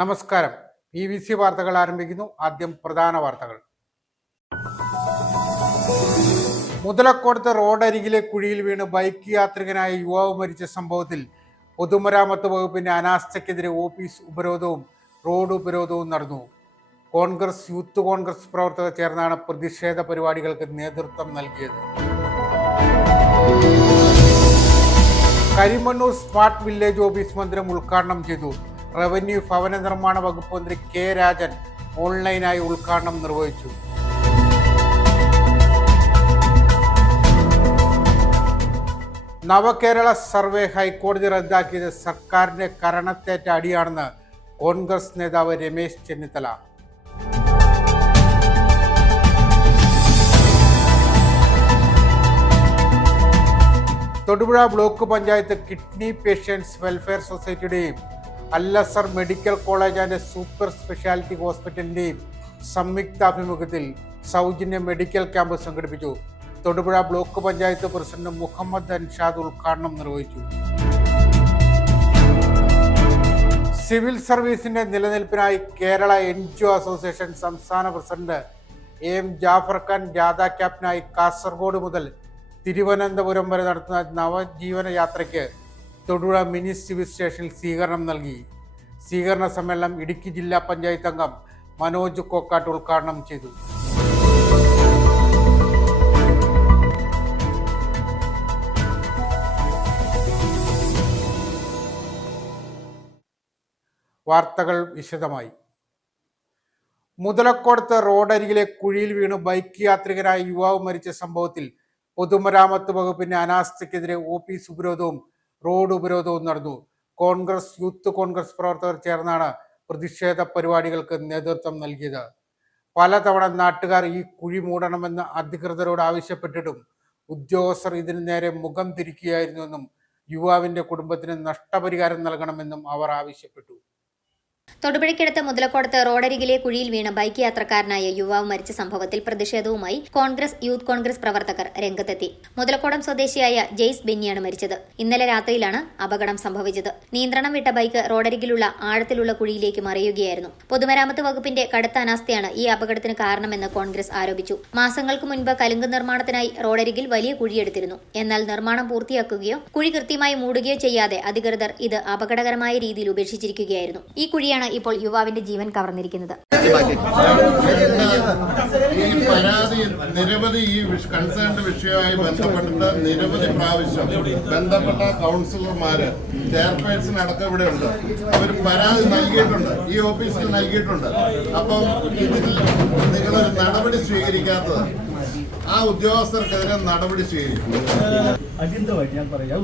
നമസ്കാരം. PVC വാർത്തകൾ ആരംഭിക്കുന്നു. ആദ്യം പ്രധാന വാർത്തകൾ. മുതലക്കോടത്ത് റോഡരികിലെ കുഴിയിൽ വീണ് ബൈക്ക് യാത്രികനായ യുവാവ് മരിച്ച സംഭവത്തിൽ പൊതുമരാമത്ത് വകുപ്പിന്റെ അനാസ്ഥയ്ക്കെതിരെ ഓഫീസ് ഉപരോധവും റോഡ് ഉപരോധവും നടന്നു. കോൺഗ്രസ്, യൂത്ത് കോൺഗ്രസ് പ്രവർത്തകർ ചേർന്നാണ് പ്രതിഷേധ പരിപാടികൾക്ക് നേതൃത്വം നൽകിയത്. കരിമണ്ണൂർ സ്മാർട്ട് വില്ലേജ് ഓഫീസ് മന്ദിരം ഉദ്ഘാടനം ചെയ്തു. റവന്യൂ ഭവന നിർമ്മാണ വകുപ്പ് മന്ത്രി കെ രാജൻ ഓൺലൈനായി ഉദ്ഘാടനം നിർവഹിച്ചു. നവകേരള സർവേ ഹൈക്കോടതി റദ്ദാക്കിയത് സർക്കാരിന്റെ കരണത്തേറ്റ അടിയാണെന്ന് കോൺഗ്രസ് നേതാവ് Ramesh Chennithala. Thodupuzha block panchayat kidney patients welfare സൊസൈറ്റിയുടെയും Al Azhar medical college and super speciality ഹോസ്പിറ്റലിന്റെയും സംയുക്താഭിമുഖ്യത്തിൽ സൗജന്യ മെഡിക്കൽ ക്യാമ്പ് സംഘടിപ്പിച്ചു. തൊടുപുഴ ബ്ലോക്ക് പഞ്ചായത്ത് പ്രസിഡന്റ് മുഹമ്മദ് അൻഷാദ് ഉദ്ഘാടനം നിർവഹിച്ചു. സിവിൽ സർവീസിന്റെ നിലനിൽപ്പിനായി കേരള NGO അസോസിയേഷൻ സംസ്ഥാന പ്രസിഡന്റ് AM ജാഫർ ഖാൻ ജാഥ ക്യാപ്റ്റനായി കാസർഗോഡ് മുതൽ തിരുവനന്തപുരം വരെ നടത്തുന്ന നവജീവന യാത്രയ്ക്ക് തൊടുപുഴ മിനി സിവിൽ സ്റ്റേഷനിൽ സ്വീകരണം നൽകി. സ്വീകരണ സമ്മേളനം ഇടുക്കി ജില്ലാ പഞ്ചായത്ത് അംഗം മനോജ് കോക്കാട്ട് ഉദ്ഘാടനം ചെയ്തു. വാർത്തകൾ വിശദമായി. മുതലക്കോടത്ത് റോഡരികിലെ കുഴിയിൽ വീണ് ബൈക്ക് യാത്രികനായ യുവാവ് മരിച്ച സംഭവത്തിൽ പൊതുമരാമത്ത് വകുപ്പിന്റെ അനാസ്ഥയ്ക്കെതിരെ ഓഫീസ് ഉപരോധവും റോഡ് ഉപരോധവും നടന്നു. കോൺഗ്രസ്, യൂത്ത് കോൺഗ്രസ് പ്രവർത്തകർ ചേർന്നാണ് പ്രതിഷേധ പരിപാടികൾക്ക് നേതൃത്വം നൽകിയത്. പലതവണ നാട്ടുകാർ ഈ കുഴി മൂടണമെന്ന് അധികൃതരോട് ആവശ്യപ്പെട്ടിട്ടും ഉദ്യോഗസ്ഥർ ഇതിനു നേരെ മുഖം തിരിക്കുകയായിരുന്നുവെന്നും യുവാവിന്റെ കുടുംബത്തിന് നഷ്ടപരിഹാരം നൽകണമെന്നും അവർ ആവശ്യപ്പെട്ടു. തൊടുപുഴയ്ക്കടുത്ത് മുതലക്കോടത്ത് റോഡരികിലെ കുഴിയിൽ വീണ ബൈക്ക് യാത്രക്കാരനായ യുവാവ് മരിച്ച സംഭവത്തിൽ പ്രതിഷേധവുമായി കോൺഗ്രസ്, യൂത്ത് കോൺഗ്രസ് പ്രവർത്തകർ രംഗത്തെത്തി. മുതലക്കോടം സ്വദേശിയായ ജെയ്സ് ബെന്നിയാണ് മരിച്ചത്. ഇന്നലെ രാത്രിയിലാണ് അപകടം സംഭവിച്ചത്. നിയന്ത്രണം വിട്ട ബൈക്ക് റോഡരികിലുള്ള ആഴത്തിലുള്ള കുഴിയിലേക്ക് മറിയുകയായിരുന്നു. പൊതുമരാമത്ത് വകുപ്പിന്റെ കടുത്ത അനാസ്ഥയാണ് ഈ അപകടത്തിന് കാരണമെന്ന് കോൺഗ്രസ് ആരോപിച്ചു. മാസങ്ങൾക്ക് മുൻപ് കലുങ്ക് നിർമ്മാണത്തിനായി റോഡരികിൽ വലിയ കുഴിയെടുത്തിരുന്നു. എന്നാൽ നിർമ്മാണം പൂർത്തിയാക്കുകയോ കുഴി കൃത്യമായി മൂടുകയോ ചെയ്യാതെ അധികൃതർ ഇത് അപകടകരമായ രീതിയിൽ ഉപേക്ഷിച്ചിരിക്കുകയായിരുന്നു. ഈ കുഴിയാണ് ഇപ്പോൾ യുവാവിന്റെ ജീവൻ കവർന്നിരിക്കുന്നത്. ഈ പരാതി നിരവധി കൺസേൺഡ് വിഷയവുമായി ബന്ധപ്പെട്ട് നിരവധി പ്രാവശ്യം ബന്ധപ്പെട്ട കൗൺസിലർമാര്, ചെയർപേഴ്സൺ അടക്കം ഇവിടെ ഉണ്ട്. അവർ പരാതി നൽകിയിട്ടുണ്ട്, ഈ ഓഫീസിൽ നൽകിയിട്ടുണ്ട്. അപ്പം ഇതിൽ നിങ്ങളൊരു നടപടി സ്വീകരിക്കാത്തത് ആ ഉദ്യോഗസ്ഥർക്കെതിരെ നടപടി സ്വീകരിക്കും. അടിയന്തരമായിട്ട് ഞാൻ പറയാം.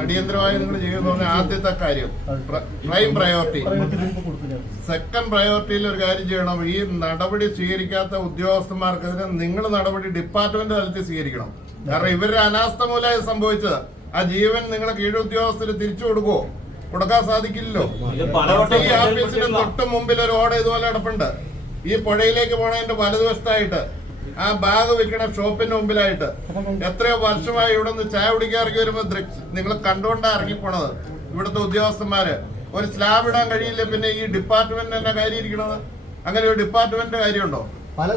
അടിയന്തരമായി നിങ്ങൾ ചെയ്യുന്ന ആദ്യത്തെ കാര്യം പ്രൈം പ്രയോറിറ്റി. സെക്കൻഡ് പ്രയോറിറ്റിയിൽ ഒരു കാര്യം ചെയ്യണം. ഈ നടപടി സ്വീകരിക്കാത്ത ഉദ്യോഗസ്ഥന്മാർക്കെതിരെ നിങ്ങൾ നടപടി ഡിപ്പാർട്ട്മെന്റ് തലത്തിൽ സ്വീകരിക്കണം. കാരണം ഇവരുടെ അനാസ്ഥ മൂലം സംഭവിച്ചത്. ആ ജീവൻ നിങ്ങളെ കീഴുദ്യോഗസ്ഥര് തിരിച്ചു കൊടുക്കുവോ? കൊടുക്കാൻ സാധിക്കില്ലല്ലോ. ഈ ഓഫീസിന് തൊട്ട് മുമ്പിൽ ഒരു ഓട ഇതുപോലെ കിടപ്പുണ്ട്. ഈ പുഴയിലേക്ക് പോണതിന്റെ വലതുവശത്തായിട്ട് ആ ബാഗ് വിൽക്കണ ഷോപ്പിന്റെ മുമ്പിലായിട്ട് എത്രയോ വർഷമായി ഇവിടെ നിന്ന് ചായ കുടിക്കാൻ ഇറങ്ങി വരുമ്പോ നിങ്ങൾ കണ്ടുകൊണ്ടാണ് ഇറങ്ങിപ്പോണത്. ഇവിടുത്തെ ഉദ്യോഗസ്ഥന്മാര് ഒരു സ്ലാബ് ഇടാൻ കഴിയില്ല. പിന്നെ ഈ ഡിപ്പാർട്ട്മെന്റ് തന്നെ കാര്യം ഇരിക്കണത്. അങ്ങനെ ഒരു ഡിപ്പാർട്ട്മെന്റ് കാര്യമുണ്ടോ?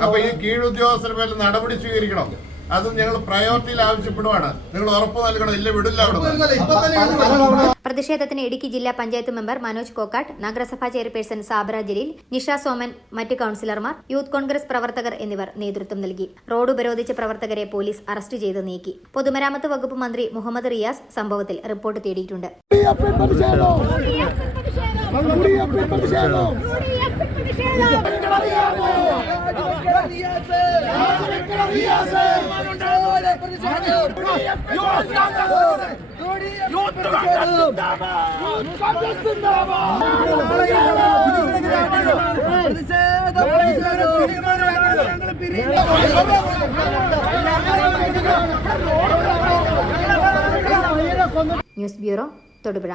അപ്പൊ ഈ കീഴുദ്യോഗസ്ഥരുടെ മേലെ നടപടി സ്വീകരിക്കണം. അത് ഞങ്ങൾ പ്രയോറിറ്റിയിൽ ആവശ്യപ്പെടുവാണ്. നിങ്ങൾ ഉറപ്പ് നൽകണം. ഇല്ല വിടില്ല അവിടെ. പ്രതിഷേധത്തിന് ഇടുക്കി ജില്ലാ പഞ്ചായത്ത് മെമ്പർ മനോജ് കോക്കാട്ട്, നഗരസഭാ ചെയർപേഴ്സൺ സാബറ ജലീൽ, നിഷ സോമൻ, മറ്റ് കൌൺസിലർമാർ, യൂത്ത് കോൺഗ്രസ് പ്രവർത്തകർ എന്നിവർ നേതൃത്വം നൽകി. റോഡ് ഉപരോധിച്ച പ്രവർത്തകരെ പോലീസ് അറസ്റ്റ് ചെയ്ത് നീക്കി. പൊതുമരാമത്ത് വകുപ്പ് മന്ത്രി മുഹമ്മദ് റിയാസ് സംഭവത്തിൽ റിപ്പോർട്ട് തേടിയിട്ടുണ്ട്. News bureau, Thodupuzha.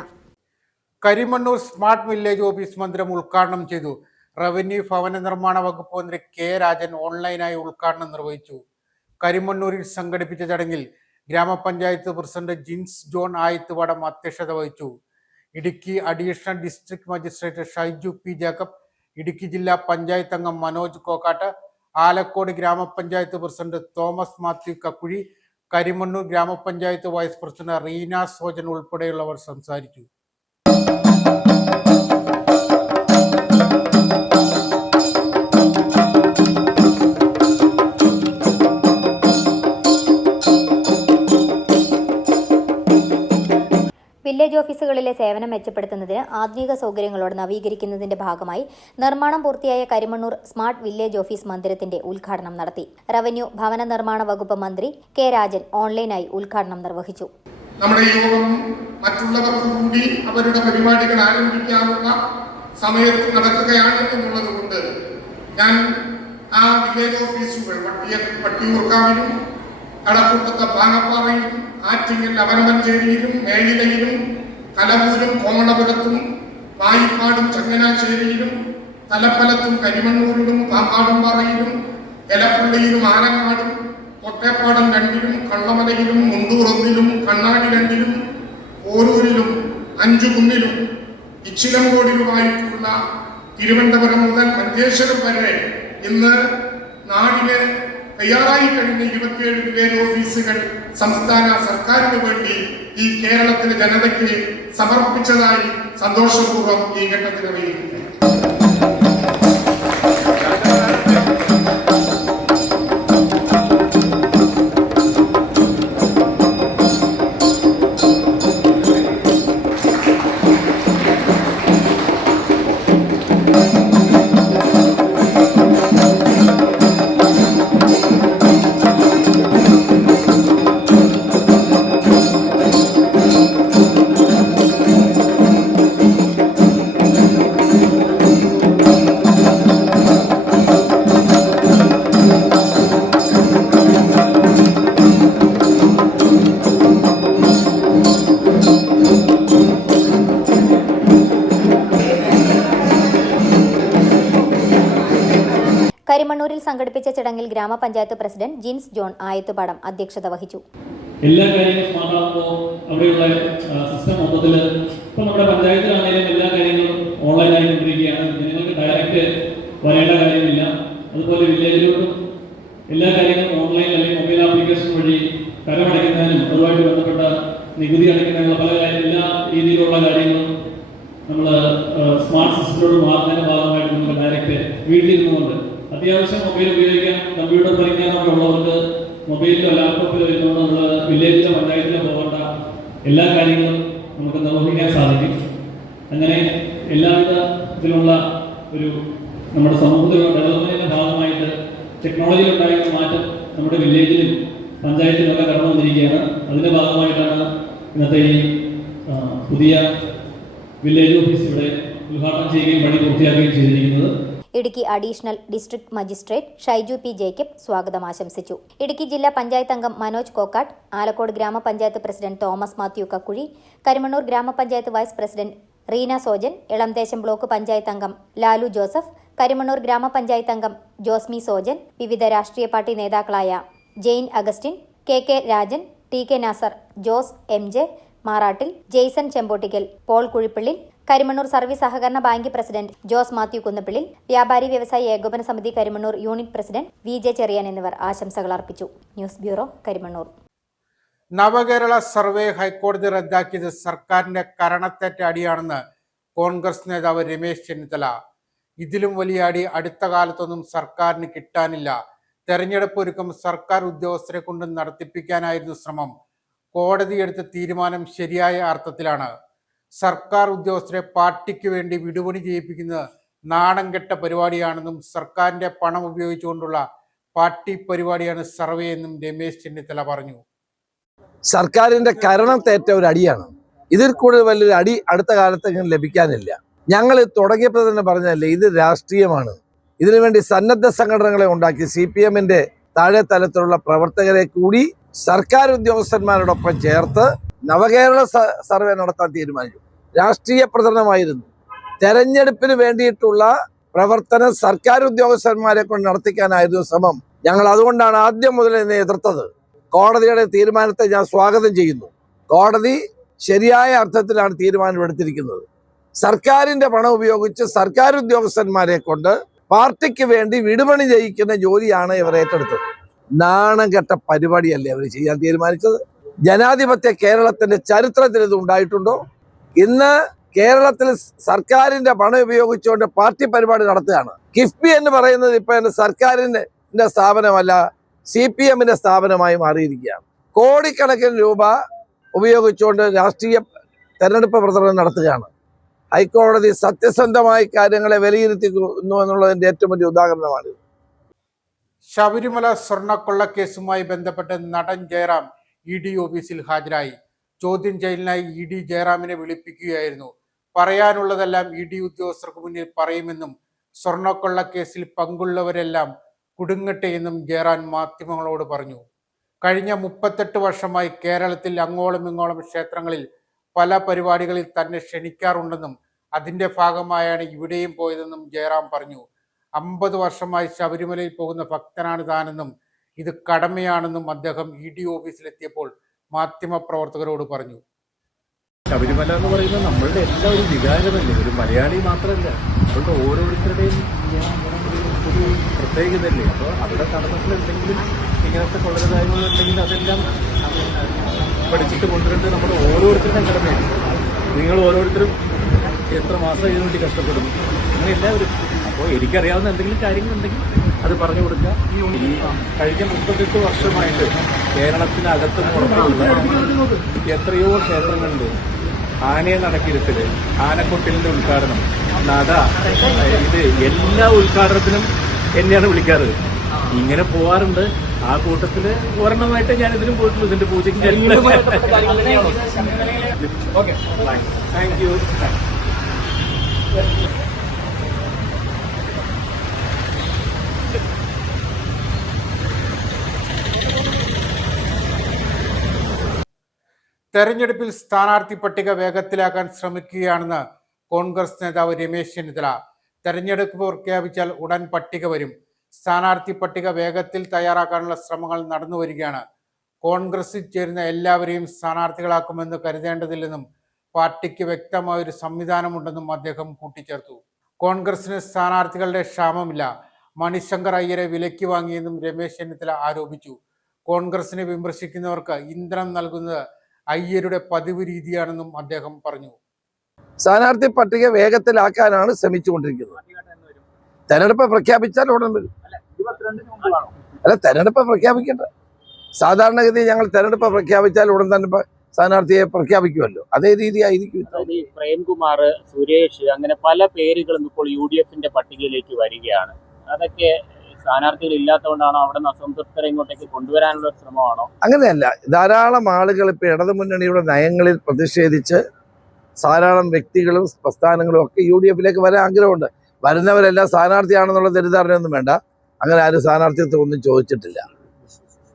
Karimannoor smart village office മന്ദിരം ഉദ്ഘാടനം ചെയ്തു. റവന്യൂ ഭവന നിർമ്മാണ വകുപ്പ് മന്ത്രി കെ രാജൻ ഓൺലൈനായി ഉദ്ഘാടനം നിർവഹിച്ചു. കരിമണ്ണൂരിൽ സംഘടിപ്പിച്ച ചടങ്ങിൽ ഗ്രാമപഞ്ചായത്ത് പ്രസിഡന്റ് ജിൻസ് ജോൺ ആയത്തുപാടം അധ്യക്ഷത വഹിച്ചു. Idukki additional district magistrate Shaiju P Jacob, Idukki ജില്ലാ പഞ്ചായത്ത് അംഗം മനോജ് കോക്കാട്ട്, ആലക്കോട് ഗ്രാമപഞ്ചായത്ത് പ്രസിഡന്റ് തോമസ് മാത്യു കക്കുഴി, കരിമണ്ണൂർ ഗ്രാമപഞ്ചായത്ത് വൈസ് പ്രസിഡന്റ് റീന സോജൻ ഉൾപ്പെടെയുള്ളവർ സംസാരിച്ചു. വില്ലേജ് ഓഫീസുകളിലെ സേവനം മെച്ചപ്പെടുത്തുന്നതിന് ആധുനിക സൗകര്യങ്ങളോടെ നവീകരിക്കുന്നതിന്റെ ഭാഗമായി നിർമ്മാണം പൂർത്തിയായ കരിമണ്ണൂർ സ്മാർട്ട് വില്ലേജ് ഓഫീസ് മന്ദിരത്തിന്റെ ഉദ്ഘാടനം നടത്തി. റവന്യൂ ഭവന നിർമ്മാണ വകുപ്പ് മന്ത്രി കെ രാജൻ ഓൺലൈനായി ഉദ്ഘാടനം നിർവഹിച്ചു. നമ്മുടെ യോഗം മറ്റുള്ളവർക്ക് കൂടി അവരുടെ പരിപാടികൾ ആരംഭിക്കാനുള്ള സമയത്ത് നടക്കുകയാണ് എന്നുള്ളത് കൊണ്ട് ഞാൻ ആ വില്ലേജ് ഓഫീസുകൾ വട്ടിയൂർക്കാവിലും കടക്കൂട്ടത്തെ പാങ്ങപ്പാറയിലും ആറ്റിങ്ങൽ അവനമഞ്ചേരിയിലും മേലിലയിലും കലവൂരും കോമളപുരത്തും പായിപ്പാടും ചങ്ങനാശ്ശേരിയിലും തലപ്പലത്തും കരിമണ്ണൂരിലും കാപ്പാടുംപാറയിലും എലപ്പള്ളിയിലും ആലങ്ങാടും കൊട്ടേപ്പാടം 2-ലും കള്ളമലയിലും മുണ്ടൂർ 1-ലും കണ്ണാടി 2-ലും ഓരൂരിലും 5 കുന്നിലും ഇച്ചിലങ്കോടിലുമായിട്ടുള്ള തിരുവനന്തപുരം മുതൽ മഞ്ചേശ്വരം വരെ ഇന്ന് നാടിന് തയ്യാറായി കഴിഞ്ഞ 27 വില്ലേജ് ഓഫീസുകൾ സംസ്ഥാന സർക്കാരിന് വേണ്ടി ഈ കേരളത്തിലെ ജനതയ്ക്ക് സമർപ്പിച്ചതായി സന്തോഷപൂർവ്വം ഈ ഘട്ടത്തിൽ അറിയിക്കുന്നു. കരിമണ്ണൂരിൽ സംഘടിപ്പിച്ച ചടങ്ങിൽ ഗ്രാമപഞ്ചായത്ത് പ്രസിഡന്റ് ജിൻസ് ജോൺ ആയത്തുപാടം അധ്യക്ഷത വഹിച്ചു. എല്ലാ കാര്യങ്ങളും സ്മാർട്ടാകുമ്പോൾ അവിടെയുള്ള സിസ്റ്റം മൊത്തത്തിൽ ഇപ്പോൾ നമ്മുടെ പഞ്ചായത്തിലാണെങ്കിലും എല്ലാ കാര്യങ്ങളും ഓൺലൈനായി കൊണ്ടിരിക്കുകയാണ്. ജനങ്ങൾക്ക് ഡയറക്റ്റ് വരേണ്ട കാര്യമില്ല. അതുപോലെ വില്ലേജിലോട്ടും എല്ലാ കാര്യങ്ങളും ഓൺലൈൻ അല്ലെങ്കിൽ മൊബൈൽ ആപ്ലിക്കേഷൻ വഴി കരമടയ്ക്കുന്നതിനും അതുമായിട്ട് ബന്ധപ്പെട്ട നികുതി അടയ്ക്കുന്നതിനുള്ള എല്ലാ രീതിയിലുള്ള കാര്യങ്ങളും നമ്മൾ സ്മാർട്ട് സിസ്റ്റത്തോട് മാറുന്നതിൻ്റെ ഭാഗമായിട്ട് നമുക്ക് ഡയറക്റ്റ് വീട്ടിലിരുന്നുകൊണ്ട് അത്യാവശ്യം മൊബൈൽ ഉപയോഗിക്കാൻ കമ്പ്യൂട്ടർ പരിജ്ഞാനമൊക്കെ ഉള്ളവർക്ക് മൊബൈലിലോ ലാപ്ടോപ്പിലോ ഇരുന്നുകൊണ്ട് നമ്മൾ വില്ലേജിലോ പഞ്ചായത്തിലോ പോകേണ്ട എല്ലാ കാര്യങ്ങളും നമുക്ക് നിർവഹിക്കാൻ സാധിക്കും. അങ്ങനെ എല്ലാവിധ ഇതിലുള്ള ഒരു നമ്മുടെ സമൂഹത്തിലുള്ള ഡെവലപ്മെൻറ്റിൻ്റെ ഭാഗമായിട്ട് ടെക്നോളജി ഉണ്ടായിരുന്ന മാറ്റം നമ്മുടെ വില്ലേജിലും പഞ്ചായത്തിലും ഒക്കെ കടന്നു വന്നിരിക്കുകയാണ്. അതിൻ്റെ ഭാഗമായിട്ടാണ് ഇന്നത്തെ ഈ പുതിയ വില്ലേജ് ഓഫീസ് ഇവിടെ ഉദ്ഘാടനം ചെയ്യുകയും പണി പൂർത്തിയാക്കുകയും ചെയ്തിരിക്കുന്നത്. Idukki additional district magistrate Shaiju P Jacob സ്വാഗതം ആശംസിച്ചു. ഇടുക്കി ജില്ലാ പഞ്ചായത്ത് അംഗം മനോജ് കോക്കാട്ട്, ആലക്കോട് ഗ്രാമപഞ്ചായത്ത് പ്രസിഡന്റ് തോമസ് മാത്യു കക്കുഴി, കരിമണ്ണൂർ ഗ്രാമപഞ്ചായത്ത് vice president Reena Sojan, Elamdesam block panchayat അംഗം ലാലു ജോസഫ്, കരിമണ്ണൂർ ഗ്രാമപഞ്ചായത്ത് അംഗം ജോസ്മി സോജൻ, വിവിധ രാഷ്ട്രീയ പാർട്ടി നേതാക്കളായ Jain Augustine, K Rajan, T Nasar, Jose MJ Marattil, Jaison Chempottickal, Paul Kuzhippallil, Karimannoor service സഹകരണ ബാങ്ക് പ്രസിഡന്റ് ജോസ് മാത്യു കുന്നപ്പിള്ളിൽ, വ്യാപാരി വ്യവസായി ഏകോപന സമിതി കരിമണ്ണൂർ യൂണിറ്റ് പ്രസിഡന്റ് VJ ചെറിയാൻ എന്നിവർ ആശംസകൾ അർപ്പിച്ചു. News bureau, Karimannoor. Navakerala survey ഹൈക്കോടതി റദ്ദാക്കിയത് സർക്കാരിന്റെ കരണത്തേറ്റ അടിയാണെന്ന് കോൺഗ്രസ് നേതാവ് രമേശ് ചെന്നിത്തല. ഇതിലും വലിയ അടി അടുത്ത കാലത്തൊന്നും സർക്കാരിന് കിട്ടാനില്ല. തെരഞ്ഞെടുപ്പ് ഒരുക്കം സർക്കാർ ഉദ്യോഗസ്ഥരെ കൊണ്ട് നടത്തിപ്പിക്കാനായിരുന്നു ശ്രമം. കോടതിയെടുത്ത തീരുമാനം ശരിയായ അർത്ഥത്തിലാണ്. സർക്കാർ ഉദ്യോഗസ്ഥരെ പാർട്ടിക്ക് വേണ്ടി വിടുപണി ചെയ്യിപ്പിക്കുന്നത് നാണം കെട്ട പരിപാടിയാണെന്നും സർക്കാരിന്റെ പണം ഉപയോഗിച്ചുകൊണ്ടുള്ള പാർട്ടി പരിപാടിയാണ് സർവേ എന്നും രമേശ് ചെന്നിത്തല പറഞ്ഞു. സർക്കാരിന്റെ കരണം തേറ്റ ഒരു അടിയാണ്. ഇതിൽ കൂടുതൽ വലിയൊരു അടി അടുത്ത കാലത്ത് ലഭിക്കാനില്ല. ഞങ്ങൾ തുടങ്ങിയപ്പോൾ തന്നെ പറഞ്ഞല്ലേ, ഇത് രാഷ്ട്രീയമാണ്. ഇതിനുവേണ്ടി സന്നദ്ധ സംഘടനകളെ ഉണ്ടാക്കി CPM-ന്റെ താഴെ തലത്തിലുള്ള പ്രവർത്തകരെ കൂടി സർക്കാർ ഉദ്യോഗസ്ഥന്മാരോടൊപ്പം ചേർത്ത് നവകേരള സർവേ നടത്താൻ തീരുമാനിച്ചു. രാഷ്ട്രീയ പ്രചരണമായിരുന്നു. തെരഞ്ഞെടുപ്പിന് വേണ്ടിയിട്ടുള്ള പ്രവർത്തനം സർക്കാർ ഉദ്യോഗസ്ഥന്മാരെ കൊണ്ട് നടത്തിക്കാനായിരുന്നു ശ്രമം. ഞങ്ങൾ അതുകൊണ്ടാണ് ആദ്യം മുതൽ ഇതിനെ എതിർത്തത്. കോടതിയുടെ തീരുമാനത്തെ ഞാൻ സ്വാഗതം ചെയ്യുന്നു. കോടതി ശരിയായ അർത്ഥത്തിലാണ് തീരുമാനമെടുത്തിരിക്കുന്നത്. സർക്കാരിന്റെ പണം ഉപയോഗിച്ച് സർക്കാർ ഉദ്യോഗസ്ഥന്മാരെ കൊണ്ട് പാർട്ടിക്ക് വേണ്ടി വിടുപണി ചെയ്യിക്കുന്ന ജോലിയാണ് ഇവർ ഏറ്റെടുത്തത്. നാണം കെട്ട പരിപാടിയല്ലേ അവർ ചെയ്യാൻ തീരുമാനിച്ചത്? ജനാധിപത്യ കേരളത്തിന്റെ ചരിത്രത്തിൽ ഇത് ഉണ്ടായിട്ടുണ്ടോ? ഇന്ന് കേരളത്തിൽ സർക്കാരിന്റെ പണം ഉപയോഗിച്ചുകൊണ്ട് പാർട്ടി പരിപാടി നടത്തുകയാണ്. കിഫ്ബി എന്ന് പറയുന്നത് ഇപ്പൊ സർക്കാരിന്റെ സ്ഥാപനമല്ല, CPM-ന്റെ സ്ഥാപനമായി മാറിയിരിക്കുകയാണ്. കോടിക്കണക്കിന് രൂപ ഉപയോഗിച്ചുകൊണ്ട് രാഷ്ട്രീയ തെരഞ്ഞെടുപ്പ് പ്രചരണം നടത്തുകയാണ്. ഹൈക്കോടതി സത്യസന്ധമായി കാര്യങ്ങളെ വിലയിരുത്തിക്കുന്നു എന്നുള്ളതിന്റെ ഏറ്റവും വലിയ ഉദാഹരണമാണ്. ശബരിമല സ്വർണ്ണക്കൊള്ളക്കേസുമായി ബന്ധപ്പെട്ട് നടൻ ജയറാം ED ഓഫീസിൽ ഹാജരായി. ചോദ്യം ചെയ്യലിനായി ED ജയറാമിനെ വിളിപ്പിക്കുകയായിരുന്നു. പറയാനുള്ളതെല്ലാം ED ഉദ്യോഗസ്ഥർക്ക് മുന്നിൽ പറയുമെന്നും സ്വർണ്ണക്കൊള്ളക്കേസിൽ പങ്കുള്ളവരെല്ലാം കുടുങ്ങട്ടെ എന്നും ജയറാം മാധ്യമങ്ങളോട് പറഞ്ഞു. കഴിഞ്ഞ 38 വർഷമായി കേരളത്തിൽ അങ്ങോളം ഇങ്ങോളം ക്ഷേത്രങ്ങളിൽ പല പരിപാടികളിൽ തന്നെ ക്ഷണിക്കാറുണ്ടെന്നും അതിന്റെ ഭാഗമായാണ് ഇവിടെയും പോയതെന്നും ജയറാം പറഞ്ഞു. 50 വർഷമായി ശബരിമലയിൽ പോകുന്ന ഭക്തനാണ് താനെന്നും ഇത് കടമയാണെന്നും അദ്ദേഹം ED ഓഫീസിലെത്തിയപ്പോൾ മാധ്യമപ്രവർത്തകരോട് പറഞ്ഞു. ശബരിമല എന്ന് പറയുമ്പോൾ നമ്മളുടെ എല്ലാ ഒരു വികാരമല്ലേ, ഒരു മലയാളി മാത്രമല്ല, നമ്മളുടെ ഓരോരുത്തരുടെയും ഒരു പ്രത്യേകതയല്ലേ. അപ്പോൾ അവിടെ നടന്നിട്ടുണ്ടെങ്കിലും ഇങ്ങനത്തെ വളരെ കാര്യങ്ങളുണ്ടെങ്കിൽ അതെല്ലാം പഠിച്ചിട്ട് കൊണ്ടുവരേണ്ടത് നമ്മുടെ ഓരോരുത്തരുടെയും കടമയാണ്. നിങ്ങൾ ഓരോരുത്തരും എത്ര മാസം ഇതിനു വേണ്ടി കഷ്ടപ്പെടുന്നു, അങ്ങനെ എല്ലാവരും. അപ്പോൾ എനിക്കറിയാവുന്ന എന്തെങ്കിലും കാര്യങ്ങളുണ്ടെങ്കിൽ അത് പറഞ്ഞു കൊടുക്കുക. കഴിഞ്ഞ 38 വർഷമായിട്ട് കേരളത്തിനകത്ത് എത്രയോ ക്ഷേത്രങ്ങളുണ്ട്. ആനയെ നടക്കിരുത്തല്, ആനക്കൊട്ടിലിൻ്റെ ഉദ്ഘാടനം, നട, ഇത് എല്ലാ ഉദ്ഘാടനത്തിനും എന്നെയാണ് വിളിക്കാറ്. ഇങ്ങനെ പോവാറുണ്ട്. ആ കൂട്ടത്തിൽ ഒരെണ്ണമായിട്ട് ഞാൻ ഇതിനും പോയിട്ടുള്ളൂ. ഇതിന്റെ പൂജയ്ക്ക് താങ്ക് യു. തെരഞ്ഞെടുപ്പിൽ സ്ഥാനാർത്ഥി പട്ടിക വേഗത്തിലാക്കാൻ ശ്രമിക്കുകയാണെന്ന് കോൺഗ്രസ് നേതാവ് രമേശ് ചെന്നിത്തല. തെരഞ്ഞെടുപ്പ് പ്രഖ്യാപിച്ചാൽ ഉടൻ പട്ടിക വരും. സ്ഥാനാർത്ഥി പട്ടിക വേഗത്തിൽ തയ്യാറാക്കാനുള്ള ശ്രമങ്ങൾ നടന്നു വരികയാണ്. കോൺഗ്രസിൽ ചേരുന്ന എല്ലാവരെയും സ്ഥാനാർത്ഥികളാക്കുമെന്ന് കരുതേണ്ടതില്ലെന്നും പാർട്ടിക്ക് വ്യക്തമായൊരു സംവിധാനമുണ്ടെന്നും അദ്ദേഹം കൂട്ടിച്ചേർത്തു. കോൺഗ്രസിന് സ്ഥാനാർത്ഥികളുടെ ക്ഷാമമില്ല. മണിശങ്കർ അയ്യരെ വിലയ്ക്ക് വാങ്ങിയെന്നും രമേശ് ചെന്നിത്തല ആരോപിച്ചു. കോൺഗ്രസിനെ വിമർശിക്കുന്നവർക്ക് ഇന്ധനം നൽകുന്നത് അയ്യരുടെ പതിവ് രീതിയാണെന്നും അദ്ദേഹം പറഞ്ഞു. സ്ഥാനാർത്ഥി പട്ടിക വേഗത്തിലാക്കാനാണ് ശ്രമിച്ചുകൊണ്ടിരിക്കുന്നത്. തെരഞ്ഞെടുപ്പ് പ്രഖ്യാപിച്ചാൽ ഉടൻ വരും. അല്ല, തെരഞ്ഞെടുപ്പ് പ്രഖ്യാപിക്കേണ്ട. സാധാരണഗതി ഞങ്ങൾ തെരഞ്ഞെടുപ്പ് പ്രഖ്യാപിച്ചാൽ ഉടൻ തന്നെ സ്ഥാനാർത്ഥിയെ പ്രഖ്യാപിക്കുമല്ലോ. അതേ രീതിയായിരിക്കും. പ്രേംകുമാർ, സുരേഷ്, അങ്ങനെ പല പേരുകളും ഇപ്പോൾ UDF-ന്റെ പട്ടികയിലേക്ക് വരികയാണ്. അതൊക്കെ സ്ഥാനാർത്ഥികൾ ഇല്ലാത്തതുകൊണ്ടാണോ, അവിടെ നിന്ന് അസംതൃപ്തരെ ഇങ്ങോട്ടേക്ക് കൊണ്ടുവരാനുള്ള ശ്രമമാണോ? അങ്ങനെയല്ല. ധാരാളം ആളുകൾ ഇപ്പോൾ ഇടതുമുന്നണിയുടെ നയങ്ങളിൽ പ്രതിഷേധിച്ച് ധാരാളം വ്യക്തികളും പ്രസ്ഥാനങ്ങളും ഒക്കെ UDF-ലേക്ക് വരാൻ ആഗ്രഹമുണ്ട്. വരുന്നവരെല്ലാം സ്ഥാനാർത്ഥിയാണെന്നുള്ള തെറ്റിദ്ധാരണയൊന്നും വേണ്ട. അങ്ങനെ ആരും സ്ഥാനാർത്ഥിത്വം ഒന്നും ചോദിച്ചിട്ടില്ല.